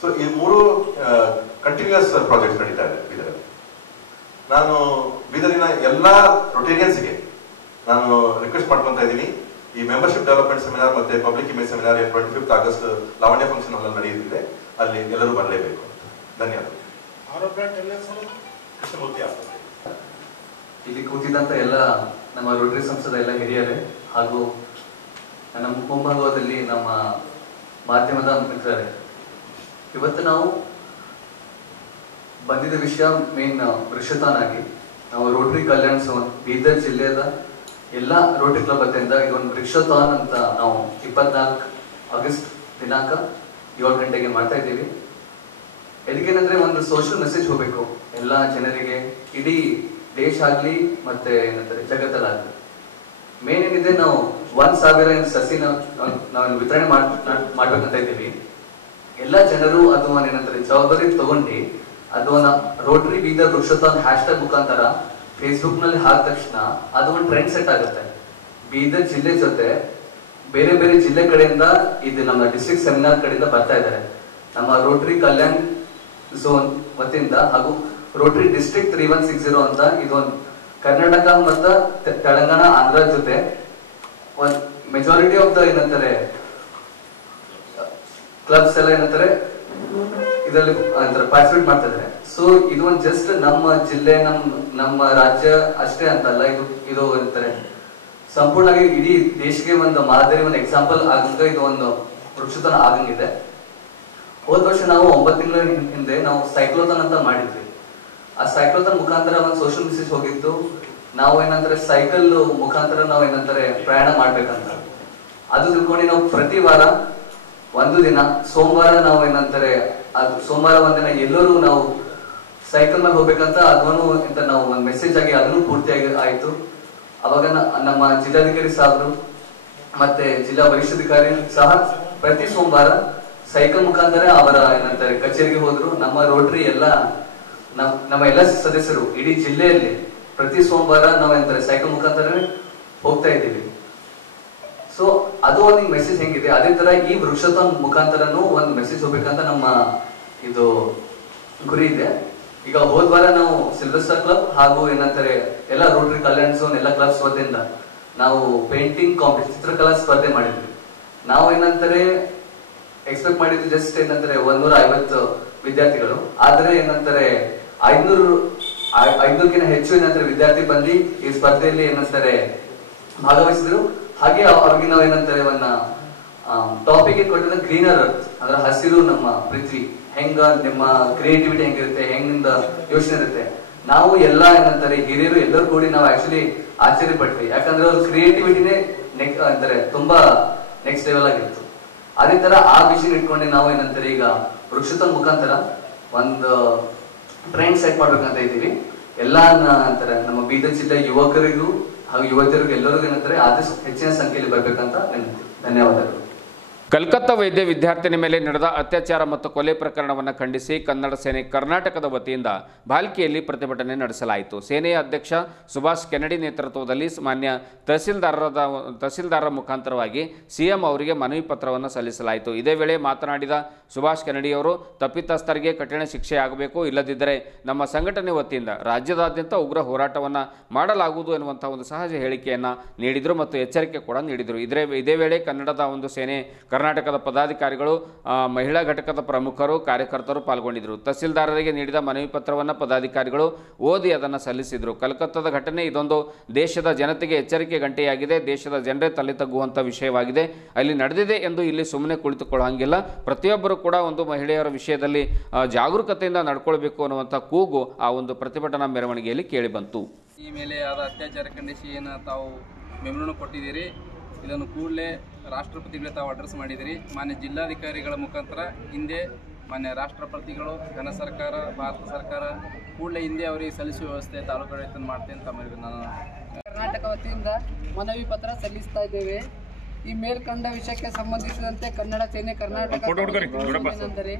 ಸೊ ಈ 3 ಕಂಟಿನ್ಯೂಸ್ ಪ್ರಾಜೆಕ್ಟ್ ನಡೀತಾ ಇದೆ ಬೀದರಲ್ಲಿ. ನಾನು ಬೀದರಿನ ಎಲ್ಲಾ ರೊಟೇರಿಯನ್ಸ್ಗೆ ನಾನು ರಿಕ್ವೆಸ್ಟ್ ಮಾಡ್ಕೊಂತ ಇದ್ದೀನಿ, ಈ ಮೆಂಬರ್ಶಿಪ್ ಡೆವಲಪ್ಮೆಂಟ್ ಸೆಮಿನಾರ್ ಮತ್ತೆ public image seminar 25 August Lavanya function hall ನಡೆಯುತ್ತಿದೆ. ಅಲ್ಲಿ ಎಲ್ಲರೂ ಬರಲೇಬೇಕು. ಧನ್ಯವಾದ. ಕೃಷ್ಣಮೂರ್ತಿ ಆಸ್ಪತ್ರೆ. ಇಲ್ಲಿ ಕೂತಿದ್ದಂತ ಎಲ್ಲ ನಮ್ಮ ರೋಟರಿ ಸಂಸ್ಥೆದ ಎಲ್ಲ ಹಿರಿಯರೇ ಹಾಗೂ ನಮ್ಮ ಮುಂಭಾಗದಲ್ಲಿ ನಮ್ಮ ಮಾಧ್ಯಮದ ಮಿತ್ರರೇ, ಇವತ್ತು ನಾವು ಬಂದಿದ್ದ ವಿಷಯ ಮೇನ್ ವೃಕ್ಷತಾನಾಗಿ ನಾವು ರೋಟರಿ ಕಲ್ಯಾಣ ಬೀದರ್ ಜಿಲ್ಲೆಯ ಎಲ್ಲ ರೋಟರಿ ಕ್ಲಬ್ ವತಿಯಿಂದ ಇದೊಂದು ವೃಕ್ಷತಾನ್ ಅಂತ ನಾವು 24 ಆಗಸ್ಟ್ ದಿನಾಂಕ 7 ಗಂಟೆಗೆ ಮಾಡ್ತಾ ಇದ್ದೀವಿ. ಎದಕ್ಕೇನಂದ್ರೆ ಒಂದು ಸೋಷಿಯಲ್ ಮೆಸೇಜ್ ಹೋಗ್ಬೇಕು ಎಲ್ಲ ಜನರಿಗೆ, ಇಡೀ ದೇಶ ಆಗ್ಲಿ ಮತ್ತೆ ಏನಂತಾರೆ ಜಗತ್ತಲ್ಲಾಗ್ಲಿ. ಮೇನ್ ಏನಿದೆ, ನಾವು 1,000 ಸಸಿನ ನಾವು ವಿತರಣೆ ಮಾಡ್ಬೇಕಂತ ಇದ್ದೀವಿ. ಎಲ್ಲ ಜನರು ಅದು ಏನಂತಾರೆ ಜವಾಬ್ದಾರಿ ತಗೊಂಡು ಅದು ರೋಟರಿ ಬೀದರ್ ವೃಕ್ಷತಾನ್ ಹ್ಯಾಶ್ಟ್ಯಾಗ್ ಮುಖಾಂತರ ಫೇಸ್ಬುಕ್ ನಲ್ಲಿ ಹಾಕಿದ ತಕ್ಷಣ ಅದು ಒಂದು ಟ್ರೆಂಡ್ ಸೆಟ್ ಆಗುತ್ತೆ. ಬೀದರ್ ಜಿಲ್ಲೆ ಜೊತೆ ಬೇರೆ ಬೇರೆ ಜಿಲ್ಲೆ ಕಡೆಯಿಂದ ಇದು ನಮ್ಮ ಡಿಸ್ಟ್ರಿಕ್ಟ್ ಸೆಮಿನಾರ್ ಕಡೆಯಿಂದ ಬರ್ತಾ ಇದ್ದಾರೆ. ನಮ್ಮ ರೋಟರಿ ಕಲ್ಯಾಣ್ ಝೋನ್ ವತಿಯಿಂದ ಹಾಗೂ ರೋಟರಿ ಡಿಸ್ಟ್ರಿಕ್ಟ್ 3160 ಅಂತ ಇದೊಂದು ಕರ್ನಾಟಕ ಮತ್ತು ತೆಲಂಗಾಣ ಆಂಧ್ರ ಜೊತೆ ಒಂದು ಮೆಜಾರಿಟಿ ಆಫ್ ದ ಏನಂತಾರೆ ಕ್ಲಬ್ಸ್ ಎಲ್ಲ ಏನಂತಾರೆ ಇದರಲ್ಲಿ ಪಾರ್ಟಿಸಿಪೇಟ್ ಮಾಡ್ತಾ ಇದ್ದಾರೆ. ಸೊ ಇದು ಒಂದು ಜಸ್ಟ್ ನಮ್ಮ ಜಿಲ್ಲೆ ನಮ್ಮ ರಾಜ್ಯ ಅಷ್ಟೇ ಅಂತಲ್ಲ, ಇದು ಅಂತಾರೆ ಸಂಪೂರ್ಣವಾಗಿ ಇಡೀ ದೇಶಕ್ಕೆ ಒಂದು ಮಾದರಿ, ಒಂದು ಎಕ್ಸಾಂಪಲ್ ಆಗಂಗ ಇದು ಒಂದು ವೃಕ್ಷತನ ಆಗಂಗಿದೆ. ಹೋದ ವರ್ಷ ನಾವು 9 ತಿಂಗಳ ಹಿಂದೆ ನಾವು ಸೈಕ್ಲೋಥಾನ್ ಅಂತ ಮಾಡಿದ್ವಿ. ಆ ಸೈಕ್ಲೋಥಾನ್ ಮುಖಾಂತರ ಒಂದು ಸೋಷಿಯಲ್ ಮೆಸೇಜ್ ಹೋಗಿತ್ತು. ನಾವು ಏನಂತಾರೆ ಸೈಕಲ್ ಮುಖಾಂತರ ನಾವು ಏನಂತಾರೆ ಪ್ರಯಾಣ ಮಾಡ್ಬೇಕಂತ. ಅದು ತಿಳ್ಕೊಂಡು ನಾವು ಪ್ರತಿ ವಾರ ಒಂದು ದಿನ ಸೋಮವಾರ ನಾವು ಏನಂತಾರೆ ಸೋಮವಾರ ಒಂದಿನ ಎಲ್ಲರೂ ನಾವು ಸೈಕಲ್ ಮೇಲೆ ಹೋಗ್ಬೇಕಂತ ಅದನ್ನು ಅಂತ ನಾವು ಒಂದು ಮೆಸೇಜ್ ಆಗಿ ಅದನ್ನು ಪೂರ್ತಿಯಾಗಿ ಆಯ್ತು. ಅವಾಗ ನಮ್ಮ ಜಿಲ್ಲಾಧಿಕಾರಿ ಸಾಹೇಬರು ಮತ್ತೆ ಜಿಲ್ಲಾ ವರಿಷ್ಠಾಧಿಕಾರಿ ಸಹ ಪ್ರತಿ ಸೋಮವಾರ ಸೈಕಲ್ ಮುಖಾಂತರ ಅವರ ಏನಂತಾರೆ ಕಚೇರಿಗೆ ಹೋದ್ರು. ನಮ್ಮ ರೋಟರಿ ನಮ್ಮ ಎಲ್ಲ ಸದಸ್ಯರು ಇಡೀ ಜಿಲ್ಲೆಯಲ್ಲಿ ಪ್ರತಿ ಸೋಮವಾರ ನಾವು ಏನಂತಾರೆ ಸೈಕಲ್ ಮುಖಾಂತರ ಹೋಗ್ತಾ ಇದ್ದೀವಿ. ಸೊ ಅದು ಒಂದು ಮೆಸೇಜ್ ಹೆಂಗಿದೆ, ಅದೇ ತರ ಈ ವೃಕ್ಷತೋನ್ ಮುಖಾಂತರನು ಒಂದು ಮೆಸೇಜ್ ಹೋಗ್ಬೇಕಂತ ನಮ್ಮ ಇದು ಗುರಿ ಇದೆ. ಈಗ ಹೋದ ವಾರ ನಾವು ಸಿಲ್ವೆಸ್ಟರ್ ಕ್ಲಬ್ ಹಾಗೂ ಏನಂತಾರೆ ಎಲ್ಲ ರೋಟರಿ ಕಲ್ಯಾಣ ಝೋನ್ ಎಲ್ಲ ಕ್ಲಬ್ಸ್ ವತಿಯಿಂದ ನಾವು ಪೇಂಟಿಂಗ್ ಕಾಂಪಿಟೇಷನ್ ಚಿತ್ರಕಲಾ ಸ್ಪರ್ಧೆ ಮಾಡಿದ್ವಿ. ನಾವು ಏನಂತಾರೆ ಎಕ್ಸ್ಪೆಕ್ಟ್ ಮಾಡಿದ್ವಿ ಜಸ್ಟ್ ಏನಂತಾರೆ 150 ವಿದ್ಯಾರ್ಥಿಗಳು, ಆದ್ರೆ ಏನಂತಾರೆ 500ಕ್ಕಿಂತ ಹೆಚ್ಚು ಏನಂತಾರೆ ವಿದ್ಯಾರ್ಥಿ ಬಂದು ಈ ಸ್ಪರ್ಧೆಯಲ್ಲಿ ಏನಂತಾರೆ ಭಾಗವಹಿಸಿದ್ರು. ಹಾಗೆ ಅವ್ರಿಗೆ ನಾವು ಏನಂತಾರೆ ಒಂದು ಟಾಪಿಕ್ ಕೊಟ್ಟಿದ್ದ ಗ್ರೀನರ್ ಅರ್ತ್, ಅಂದ್ರೆ ಹಸಿರು ನಮ್ಮ ಪೃಥ್ವಿ, ಹೆಂಗ ನಿಮ್ಮ ಕ್ರಿಯೇಟಿವಿಟಿ ಹೆಂಗಿರುತ್ತೆ, ಹೆಂಗಿಂದ ಯೋಚನೆ ಇರುತ್ತೆ. ನಾವು ಎಲ್ಲ ಏನಂತಾರೆ ಹಿರಿಯರು ಎಲ್ಲರೂ ಕೂಡಿ ನಾವು ಆಕ್ಚುಲಿ ಆಶ್ಚರ್ಯ ಪಟ್ವಿ. ಯಾಕಂದ್ರೆ ಅವ್ರ ಕ್ರಿಯೇಟಿವಿಟಿನೇ ಅಂತಾರೆ ತುಂಬಾ ನೆಕ್ಸ್ಟ್ ಲೆವೆಲ್ ಆಗಿತ್ತು. ಅದೇ ತರ ಆ ವಿಷಯ ಇಟ್ಕೊಂಡು ನಾವು ಏನಂತಾರೆ ಈಗ ವೃಕ್ಷತೋನ್ ಮುಖಾಂತರ ಒಂದು ಟ್ರೆಂಡ್ ಸೆಟ್ ಮಾಡ್ಬೇಕಂತ ಇದ್ದೀವಿ. ಎಲ್ಲಾ ಅಂತಾರೆ ನಮ್ಮ ಬೀದರ್ ಜಿಲ್ಲೆ ಯುವಕರಿಗೂ ಹಾಗೂ ಯುವತಿಯರಿಗೂ ಎಲ್ಲರಿಗೂ ಏನಂತಾರೆ ಆದಷ್ಟು ಹೆಚ್ಚಿನ ಸಂಖ್ಯೆಯಲ್ಲಿ ಬರ್ಬೇಕಂತ ಧನ್ಯವಾದಗಳು. ಕಲ್ಕತ್ತಾ ವೈದ್ಯ ವಿದ್ಯಾರ್ಥಿನಿ ಮೇಲೆ ನಡೆದ ಅತ್ಯಾಚಾರ ಮತ್ತು ಕೊಲೆ ಪ್ರಕರಣವನ್ನು ಖಂಡಿಸಿ ಕನ್ನಡ ಸೇನೆ ಕರ್ನಾಟಕದ ವತಿಯಿಂದ ಭಾಲ್ಕಿಯಲ್ಲಿ ಪ್ರತಿಭಟನೆ ನಡೆಸಲಾಯಿತು. ಸೇನೆಯ ಅಧ್ಯಕ್ಷ ಸುಭಾಷ್ ಕೆನಡಿ ನೇತೃತ್ವದಲ್ಲಿ ಮಾನ್ಯ ತಹಸೀಲ್ದಾರರ ಮುಖಾಂತರವಾಗಿ ಸಿಎಂ ಅವರಿಗೆ ಮನವಿ ಪತ್ರವನ್ನು ಸಲ್ಲಿಸಲಾಯಿತು. ಇದೇ ವೇಳೆ ಮಾತನಾಡಿದ ಸುಭಾಷ್ ಕೆನಡಿಯವರು ತಪ್ಪಿತಸ್ಥರಿಗೆ ಕಠಿಣ ಶಿಕ್ಷೆಯಾಗಬೇಕು, ಇಲ್ಲದಿದ್ದರೆ ನಮ್ಮ ಸಂಘಟನೆ ವತಿಯಿಂದ ರಾಜ್ಯದಾದ್ಯಂತ ಉಗ್ರ ಹೋರಾಟವನ್ನು ಮಾಡಲಾಗುವುದು ಎನ್ನುವಂಥ ಒಂದು ಸಹಜ ಹೇಳಿಕೆಯನ್ನು ನೀಡಿದರು ಮತ್ತು ಎಚ್ಚರಿಕೆ ಕೂಡ ನೀಡಿದರು. ಇದೇ ವೇಳೆ ಕನ್ನಡದ ಒಂದು ಸೇನೆ ಕರ್ನಾಟಕದ ಪದಾಧಿಕಾರಿಗಳು, ಮಹಿಳಾ ಘಟಕದ ಪ್ರಮುಖರು, ಕಾರ್ಯಕರ್ತರು ಪಾಲ್ಗೊಂಡಿದ್ದರು. ತಹಸೀಲ್ದಾರರಿಗೆ ನೀಡಿದ ಮನವಿ ಪತ್ರವನ್ನು ಪದಾಧಿಕಾರಿಗಳು ಓದಿ ಅದನ್ನು ಸಲ್ಲಿಸಿದರು. ಕಲ್ಕತ್ತಾದ ಘಟನೆ ಇದೊಂದು ದೇಶದ ಜನತೆಗೆ ಎಚ್ಚರಿಕೆ ಗಂಟೆಯಾಗಿದೆ. ದೇಶದ ಜನರೇ ತಲೆ ತಗ್ಗುವಂಥ ವಿಷಯವಾಗಿದೆ. ಅಲ್ಲಿ ನಡೆದಿದೆ ಎಂದು ಇಲ್ಲಿ ಸುಮ್ಮನೆ ಕುಳಿತುಕೊಳ್ಳುವಂಗಿಲ್ಲ. ಪ್ರತಿಯೊಬ್ಬರು ಕೂಡ ಒಂದು ಮಹಿಳೆಯರ ವಿಷಯದಲ್ಲಿ ಜಾಗರೂಕತೆಯಿಂದ ನಡ್ಕೊಳ್ಬೇಕು ಅನ್ನುವಂಥ ಕೂಗು ಆ ಒಂದು ಪ್ರತಿಭಟನಾ ಮೆರವಣಿಗೆಯಲ್ಲಿ ಕೇಳಿಬಂತು. ಈ ಮೇಲೆ ಆದ ಅತ್ಯಾಚಾರ ಖಂಡಿಸಿ ಏನು ತಾವು ಮೆಮೊರನ್ನು ಕೊಟ್ಟಿದ್ದೀರಿ, ಇದನ್ನು ಕೂಡಲೇ ರಾಷ್ಟ್ರಪತಿಗಳಿಗೆ ತಾವು ಅಡ್ರೆಸ್ ಮಾಡಿದಿರಿ. ಮಾನ್ಯ ಜಿಲ್ಲಾಧಿಕಾರಿಗಳ ಮುಖಾಂತರ ಹಿಂದೆ ಮಾನ್ಯ ರಾಷ್ಟ್ರಪತಿಗಳು, ಘನ ಸರ್ಕಾರ, ಭಾರತ ಸರ್ಕಾರ ಕೂಡಲೇ ಹಿಂದೆ ಅವರಿಗೆ ಸಲ್ಲಿಸುವ ವ್ಯವಸ್ಥೆ ತಾಲೂಕು ಮಾಡ್ತೇನೆ. ತಮಗೆ ನಾನು ಕರ್ನಾಟಕ ವತಿಯಿಂದ ಮನವಿ ಪತ್ರ ಸಲ್ಲಿಸ್ತಾ ಇದ್ದೇವೆ. ಈ ಮೇಲ್ಕಂಡ ವಿಷಯಕ್ಕೆ ಸಂಬಂಧಿಸಿದಂತೆ ಕನ್ನಡ ಸೇನೆ ಕರ್ನಾಟಕ ಏನೆಂದರೆ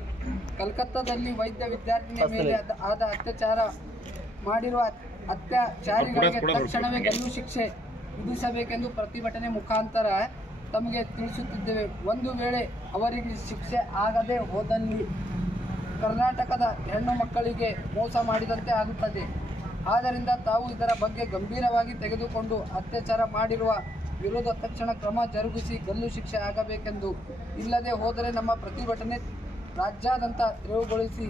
ಕಲ್ಕತ್ತಾದಲ್ಲಿ ವೈದ್ಯ ವಿದ್ಯಾರ್ಥಿನಿಯ ಮೇಲೆ ಆದ ಅತ್ಯಾಚಾರ ಮಾಡಿರುವ ಅತ್ಯಾಚಾರಿಗಳಿಗೆ ತಕ್ಷಣವೇ ಗಲ್ಲು ಶಿಕ್ಷೆ ವಿಧಿಸಬೇಕೆಂದು ಪ್ರತಿಭಟನೆ ಮುಖಾಂತರ ತಮಗೆ ತಿಳಿಸುತ್ತಿದ್ದೇವೆ. ಒಂದು ವೇಳೆ ಅವರಿಗೆ ಶಿಕ್ಷೆ ಆಗದೆ ಹೋದಲ್ಲಿ ಕರ್ನಾಟಕದ ಹೆಣ್ಣು ಮಕ್ಕಳಿಗೆ ಮೋಸ ಮಾಡಿದಂತೆ ಆಗುತ್ತದೆ. ಆದ್ದರಿಂದ ತಾವು ಇದರ ಬಗ್ಗೆ ಗಂಭೀರವಾಗಿ ತೆಗೆದುಕೊಂಡು ಅತ್ಯಾಚಾರ ಮಾಡಿರುವ ವಿರುದ್ಧ ತಕ್ಷಣ ಕ್ರಮ ಜರುಗಿಸಿ ಗಲ್ಲು ಶಿಕ್ಷೆ ಆಗಬೇಕೆಂದು, ಇಲ್ಲದೆ ಹೋದರೆ ನಮ್ಮ ಪ್ರತಿಭಟನೆ ರಾಜ್ಯಾದ್ಯಂತ ತೆರವುಗೊಳಿಸಿ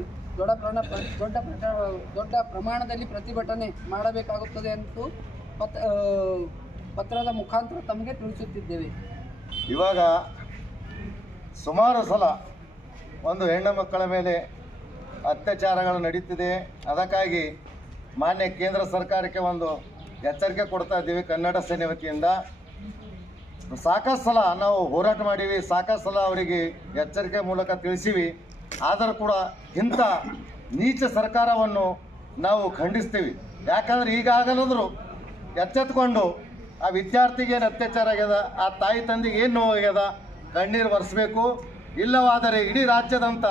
ದೊಡ್ಡ ಪ್ರಮಾಣದಲ್ಲಿ ಪ್ರತಿಭಟನೆ ಮಾಡಬೇಕಾಗುತ್ತದೆ ಎಂದು ಪತ್ರದ ಮುಖಾಂತರ ತಮಗೆ ತಿಳಿಸುತ್ತಿದ್ದೇವೆ. ಇವಾಗ ಸುಮಾರು ಸಲ ಒಂದು ಹೆಣ್ಣು ಮಕ್ಕಳ ಮೇಲೆ ಅತ್ಯಾಚಾರಗಳು ನಡೀತಿದೆ. ಅದಕ್ಕಾಗಿ ಮಾನ್ಯ ಕೇಂದ್ರ ಸರ್ಕಾರಕ್ಕೆ ಒಂದು ಎಚ್ಚರಿಕೆ ಕೊಡ್ತಾ ಇದ್ದೀವಿ. ಕನ್ನಡ ಸೇನೆ ವತಿಯಿಂದ ಸಾಕಷ್ಟು ಸಲ ನಾವು ಹೋರಾಟ ಮಾಡೀವಿ, ಸಾಕಷ್ಟು ಸಲ ಅವರಿಗೆ ಎಚ್ಚರಿಕೆ ಮೂಲಕ ತಿಳಿಸಿವಿ. ಆದರೂ ಕೂಡ ಇಂಥ ನೀಚ ಸರ್ಕಾರವನ್ನು ನಾವು ಖಂಡಿಸ್ತೀವಿ. ಯಾಕಂದ್ರೆ ಈಗಾಗಲಾದರೂ ಎಚ್ಚೆತ್ಕೊಂಡು ಆ ವಿದ್ಯಾರ್ಥಿಗೆ ಏನು ಅತ್ಯಾಚಾರ ಆಗ್ಯದ, ಆ ತಾಯಿ ತಂದೆಗೆ ಏನು ನೋವಾಗ್ಯದ, ಕಣ್ಣೀರು ಒರೆಸ್ಬೇಕು. ಇಲ್ಲವಾದರೆ ಇಡೀ ರಾಜ್ಯದಂತ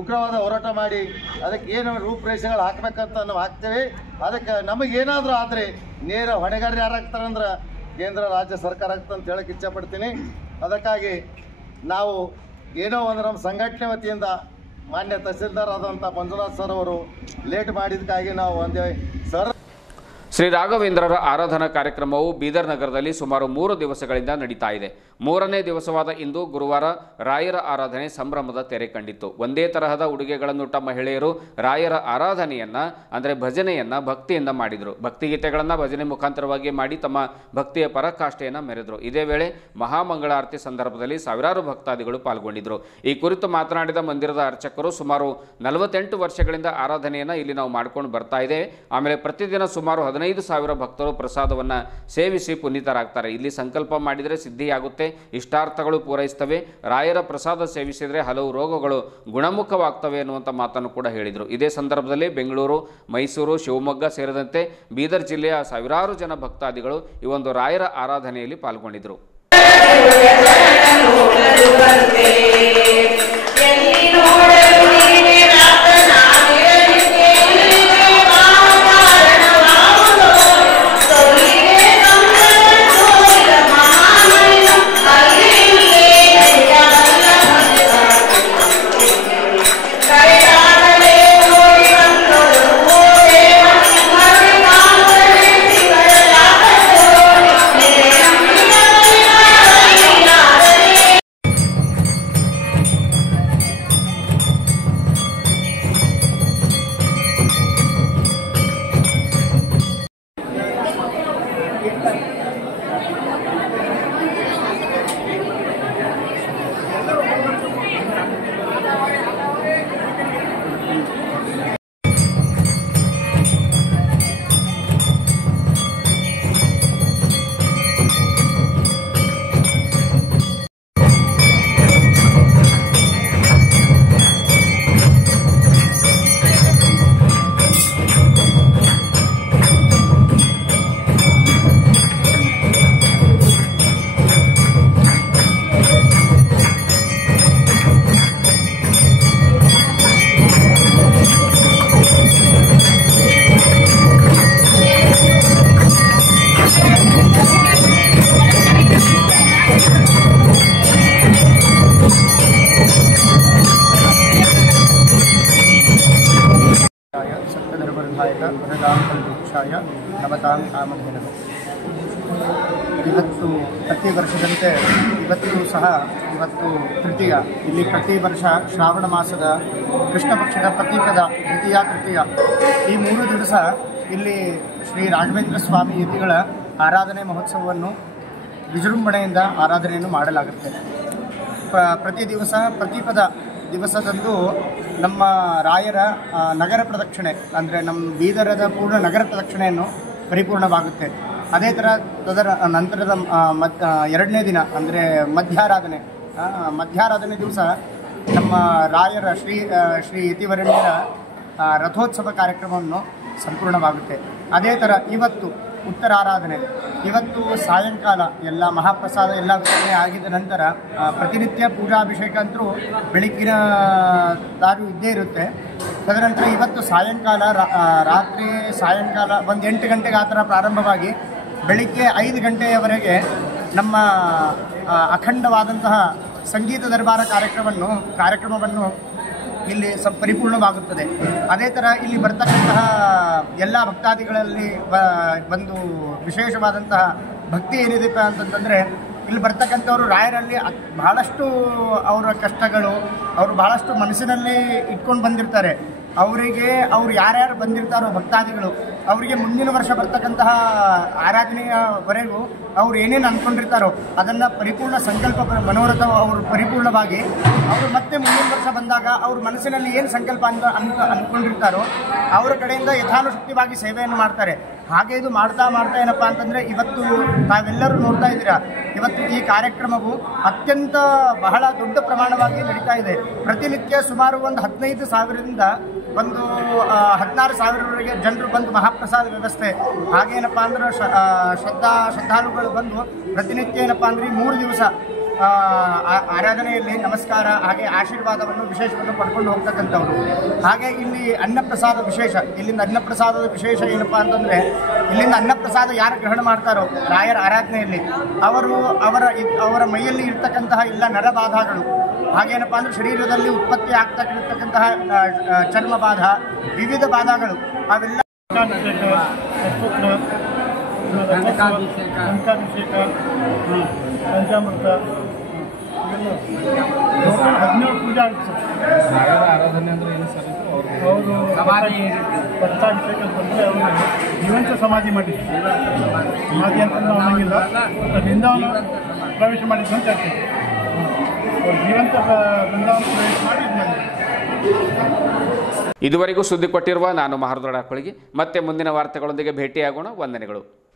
ಉಗ್ರವಾದ ಹೋರಾಟ ಮಾಡಿ ಅದಕ್ಕೆ ಏನು ರೂಪುರೇಷೆಗಳು ಹಾಕಬೇಕಂತ ನಾವು ಹಾಕ್ತೇವೆ. ಅದಕ್ಕೆ ನಮಗೇನಾದರೂ ಆದರೆ ನೇರ ಹೊಣೆಗಾರ ಯಾರಾಗ್ತಾರಂದ್ರೆ ಕೇಂದ್ರ ರಾಜ್ಯ ಸರ್ಕಾರ ಆಗ್ತದೆ ಅಂತ ಹೇಳಕ್ಕೆ ಇಚ್ಛೆಪಡ್ತೀನಿ. ಅದಕ್ಕಾಗಿ ನಾವು ಏನೋ ಒಂದು ನಮ್ಮ ಸಂಘಟನೆ ವತಿಯಿಂದ ಮಾನ್ಯ ತಹಸೀಲ್ದಾರ್ ಆದಂಥ ಮಂಜುನಾಥ್ ಸರ್ ಅವರು ಲೇಟ್ ಮಾಡಿದ್ದಕ್ಕಾಗಿ ನಾವು ಒಂದೇ ಸರ್ ಶ್ರೀ ರಾಘವೇಂದ್ರರ ಆರಾಧನಾ ಕಾರ್ಯಕ್ರಮವು ಬೀದರ್ ನಗರದಲ್ಲಿ ಸುಮಾರು 3 ದಿವಸಗಳಿಂದ ನಡೀತಾ ಇದೆ. 3ನೇ ದಿವಸವಾದ ಇಂದು ಗುರುವಾರ ರಾಯರ ಆರಾಧನೆ ಸಂಭ್ರಮದ ತೆರೆ ಕಂಡಿತ್ತು. ಒಂದೇ ತರಹದ ಉಡುಗೆಗಳನ್ನುಟ್ಟ ಮಹಿಳೆಯರು ರಾಯರ ಆರಾಧನೆಯನ್ನ ಅಂದರೆ ಭಜನೆಯನ್ನ ಭಕ್ತಿಯಿಂದ ಮಾಡಿದರು. ಭಕ್ತಿಗೀತೆಗಳನ್ನು ಭಜನೆ ಮುಖಾಂತರವಾಗಿ ಮಾಡಿ ತಮ್ಮ ಭಕ್ತಿಯ ಪರಾಕಾಷ್ಠೆಯನ್ನು ಮೆರೆದರು. ಇದೇ ವೇಳೆ ಮಹಾಮಂಗಳಾರತಿ ಸಂದರ್ಭದಲ್ಲಿ ಸಾವಿರಾರು ಭಕ್ತಾದಿಗಳು ಪಾಲ್ಗೊಂಡಿದ್ದರು. ಈ ಕುರಿತು ಮಾತನಾಡಿದ ಮಂದಿರದ ಅರ್ಚಕರು, ಸುಮಾರು 48 ವರ್ಷಗಳಿಂದ ಆರಾಧನೆಯನ್ನು ಇಲ್ಲಿ ನಾವು ಮಾಡ್ಕೊಂಡು ಬರ್ತಾ ಇದ್ದೇವೆ. ಆಮೇಲೆ ಪ್ರತಿದಿನ ಸುಮಾರು 15,000 ಭಕ್ತರು ಪ್ರಸಾದವನ್ನು ಸೇವಿಸಿ ಪುನೀತರಾಗ್ತಾರೆ. ಇಲ್ಲಿ ಸಂಕಲ್ಪ ಮಾಡಿದರೆ ಸಿದ್ಧಿಯಾಗುತ್ತೆ, ಇಷ್ಟಾರ್ಥಗಳು ಪೂರೈಸ್ತವೆ. ರಾಯರ ಪ್ರಸಾದ ಸೇವಿಸಿದರೆ ಹಲವು ರೋಗಗಳು ಗುಣಮುಖವಾಗ್ತವೆ ಎನ್ನುವಂಥ ಮಾತನ್ನು ಕೂಡ ಹೇಳಿದರು. ಇದೇ ಸಂದರ್ಭದಲ್ಲಿ ಬೆಂಗಳೂರು, ಮೈಸೂರು, ಶಿವಮೊಗ್ಗ ಸೇರಿದಂತೆ ಬೀದರ್ ಜಿಲ್ಲೆಯ ಸಾವಿರಾರು ಜನ ಭಕ್ತಾದಿಗಳು ಈ ಒಂದು ರಾಯರ ಆರಾಧನೆಯಲ್ಲಿ ಪಾಲ್ಗೊಂಡಿದ್ದರು. ಇವತ್ತು ಪ್ರತಿ ವರ್ಷದಂತೆ ಇವತ್ತು ಸಹ ಇವತ್ತು ತೃತೀಯ. ಇಲ್ಲಿ ಪ್ರತಿ ವರ್ಷ ಶ್ರಾವಣ ಮಾಸದ ಕೃಷ್ಣ ಪಕ್ಷದ ಪ್ರತೀಕದ ದ್ವಿತೀಯ ತೃತೀಯ ಈ 3 ದಿವಸ ಇಲ್ಲಿ ಶ್ರೀ ರಾಘವೇಂದ್ರ ಸ್ವಾಮಿ ಯತಿಗಳ ಆರಾಧನೆ ಮಹೋತ್ಸವವನ್ನು ವಿಜೃಂಭಣೆಯಿಂದ ಆರಾಧನೆಯನ್ನು ಮಾಡಲಾಗುತ್ತೆ. ಪ್ರತಿ ದಿವಸ ಪ್ರತಿಪದ ದಿವಸದಂದು ನಮ್ಮ ರಾಯರ ನಗರ ಪ್ರದಕ್ಷಿಣೆ ಅಂದರೆ ನಮ್ಮ ಬೀದರದ ಪೂರ್ಣ ನಗರ ಪ್ರದಕ್ಷಿಣೆಯನ್ನು ಪರಿಪೂರ್ಣವಾಗುತ್ತೆ. ಅದೇ ಥರ ಅದರ ನಂತರದ 2ನೇ ದಿನ ಅಂದರೆ ಮಧ್ಯಾರಾಧನೆ ದಿವಸ ನಮ್ಮ ರಾಯರ ಶ್ರೀ ಯತಿವರಣ್ಯರ ರಥೋತ್ಸವ ಕಾರ್ಯಕ್ರಮವನ್ನು ಸಂಪೂರ್ಣವಾಗುತ್ತೆ. ಅದೇ ಥರ ಇವತ್ತು ಉತ್ತರಾರಾಧನೆ. ಇವತ್ತು ಸಾಯಂಕಾಲ ಎಲ್ಲ ಮಹಾಪ್ರಸಾದ ಎಲ್ಲ ವಿತರಣೆ ಆಗಿದ ನಂತರ ಪ್ರತಿನಿತ್ಯ ಪೂಜಾಭಿಷೇಕ ಅಂತೂ ಬೆಳಗ್ಗಿನ ದಾರು ಇದ್ದೇ ಇರುತ್ತೆ. ತದನಂತರ ಇವತ್ತು ಸಾಯಂಕಾಲ ಸಾಯಂಕಾಲ ಒಂದು 8 ಗಂಟೆಗೆ ಆ ಥರ ಪ್ರಾರಂಭವಾಗಿ ಬೆಳಿಗ್ಗೆ 5 ಗಂಟೆಯವರೆಗೆ ನಮ್ಮ ಅಖಂಡವಾದಂತಹ ಸಂಗೀತ ದರ್ಬಾರ ಕಾರ್ಯಕ್ರಮವನ್ನು ಇಲ್ಲಿ ಪರಿಪೂರ್ಣವಾಗುತ್ತದೆ. ಅದೇ ಥರ ಇಲ್ಲಿ ಬರ್ತಕ್ಕಂತಹ ಎಲ್ಲ ಭಕ್ತಾದಿಗಳಲ್ಲಿ ಒಂದು ವಿಶೇಷವಾದಂತಹ ಭಕ್ತಿ ಏನಿದೆಪ್ಪ ಅಂತಂತಂದರೆ, ಇಲ್ಲಿ ಬರ್ತಕ್ಕಂಥವ್ರು ರಾಯರಲ್ಲಿ ಬಹಳಷ್ಟು ಅವರ ಕಷ್ಟಗಳು ಅವರು ಬಹಳಷ್ಟು ಮನಸ್ಸಿನಲ್ಲಿ ಇಟ್ಕೊಂಡು ಬಂದಿರ್ತಾರೆ. ಅವ್ರು ಯಾರ್ಯಾರು ಬಂದಿರ್ತಾರೋ ಭಕ್ತಾದಿಗಳು ಅವರಿಗೆ ಮುಂದಿನ ವರ್ಷ ಬರ್ತಕ್ಕಂತಹ ಆರಾಧನೆಯವರೆಗೂ ಅವ್ರು ಏನೇನು ಅಂದ್ಕೊಂಡಿರ್ತಾರೋ ಅದನ್ನು ಪರಿಪೂರ್ಣ ಸಂಕಲ್ಪ ಮನೋರಥ ಅವರು ಪರಿಪೂರ್ಣವಾಗಿ ಅವರು ಮತ್ತೆ ಮುಂದಿನ ವರ್ಷ ಬಂದಾಗ ಅವ್ರ ಮನಸ್ಸಿನಲ್ಲಿ ಏನು ಸಂಕಲ್ಪ ಅಂದ್ಕೊಂಡಿರ್ತಾರೋ ಅವರ ಕಡೆಯಿಂದ ಯಥಾನುಶಕ್ತಿವಾಗಿ ಸೇವೆಯನ್ನು ಮಾಡ್ತಾರೆ. ಹಾಗೆ ಇದು ಮಾಡ್ತಾ ಏನಪ್ಪ ಅಂತಂದರೆ ಇವತ್ತು ತಾವೆಲ್ಲರೂ ನೋಡ್ತಾ ಇದ್ದೀರಾ, ಇವತ್ತು ಈ ಕಾರ್ಯಕ್ರಮವು ಅತ್ಯಂತ ಬಹಳ ದೊಡ್ಡ ಪ್ರಮಾಣವಾಗಿ ನಡೀತಾ ಇದೆ. ಪ್ರತಿನಿತ್ಯ ಸುಮಾರು ಒಂದು 15,000ರಿಂದ ಒಂದು 16,000ವರೆಗೆ ಜನರು ಬಂದು ಮಹಾಪ್ರಸಾದ ವ್ಯವಸ್ಥೆ ಹಾಗೇನಪ್ಪ ಅಂದ್ರೆ ಶ್ರದ್ಧಾಳುಗಳು ಬಂದು ಪ್ರತಿನಿತ್ಯ ಏನಪ್ಪ ಅಂದರೆ 3 ದಿವಸ ಆರಾಧನೆಯಲ್ಲಿ ನಮಸ್ಕಾರ ಹಾಗೆ ಆಶೀರ್ವಾದವನ್ನು ವಿಶೇಷವನ್ನು ಪಡ್ಕೊಂಡು ಹೋಗ್ತಕ್ಕಂಥವ್ರು. ಹಾಗೆ ಇಲ್ಲಿ ಅನ್ನಪ್ರಸಾದ ವಿಶೇಷ. ಇಲ್ಲಿಂದ ಅನ್ನಪ್ರಸಾದದ ವಿಶೇಷ ಏನಪ್ಪ ಅಂತಂದರೆ, ಇಲ್ಲಿಂದ ಅನ್ನಪ್ರಸಾದ ಯಾರು ಗ್ರಹಣ ಮಾಡ್ತಾರೋ ರಾಯರ ಆರಾಧನೆಯಲ್ಲಿ ಅವರ ಮೈಯಲ್ಲಿ ಇರ್ತಕ್ಕಂತಹ ಎಲ್ಲ ನರಬಾಧಗಳು ಹಾಗೇನಪ್ಪ ಅಂದರೆ ಶರೀರದಲ್ಲಿ ಉತ್ಪತ್ತಿ ಆಗ್ತಕ್ಕಂತಹ ಚರ್ಮ ಬಾಧ ವಿವಿಧ ಬಾಧಗಳು ಅವೆಲ್ಲ ಅಂಕಾಭಿಷೇಕ ಪಂಚಾಮೃತ 17 ಪೂಜೆ ಆಗುತ್ತೆ ಸರ್. ಆರಾಧನೆ ಅಂದ್ರೆ ಏನು ಸರ್? ಅವರು ಪಟ್ಟಾಭಿಷೇಕ ಬಂದರೆ ಅವರು ಜೀವಂತ ಸಮಾಧಿ ಮಾಡಿದ್ರು. ಸಮಾಧಿ ಅಂತ ನಾವು ಅನ್ನಂಗಿಲ್ಲ, ಬೃಂದಾವನ ಪ್ರವೇಶ ಮಾಡಿದ್ರು ಅಂತ ಹೇಳ್ತೀವಿ. ಅವ್ರು ಜೀವಂತ ಬೃಂದಾವನ ಪ್ರವೇಶ ಮಾಡಿ ಇದುವರೆಗೂ ಸುದ್ದಿ ಕೊಟ್ಟಿರುವ ನಾನು ಮಹಾರುದ್ರ ಡಾಕುಳಿಗೆ ಮತ್ತೆ ಮುಂದಿನ ವಾರ್ತೆಗಳೊಂದಿಗೆ ಭೇಟಿಯಾಗೋಣ. ವಂದನೆಗಳು.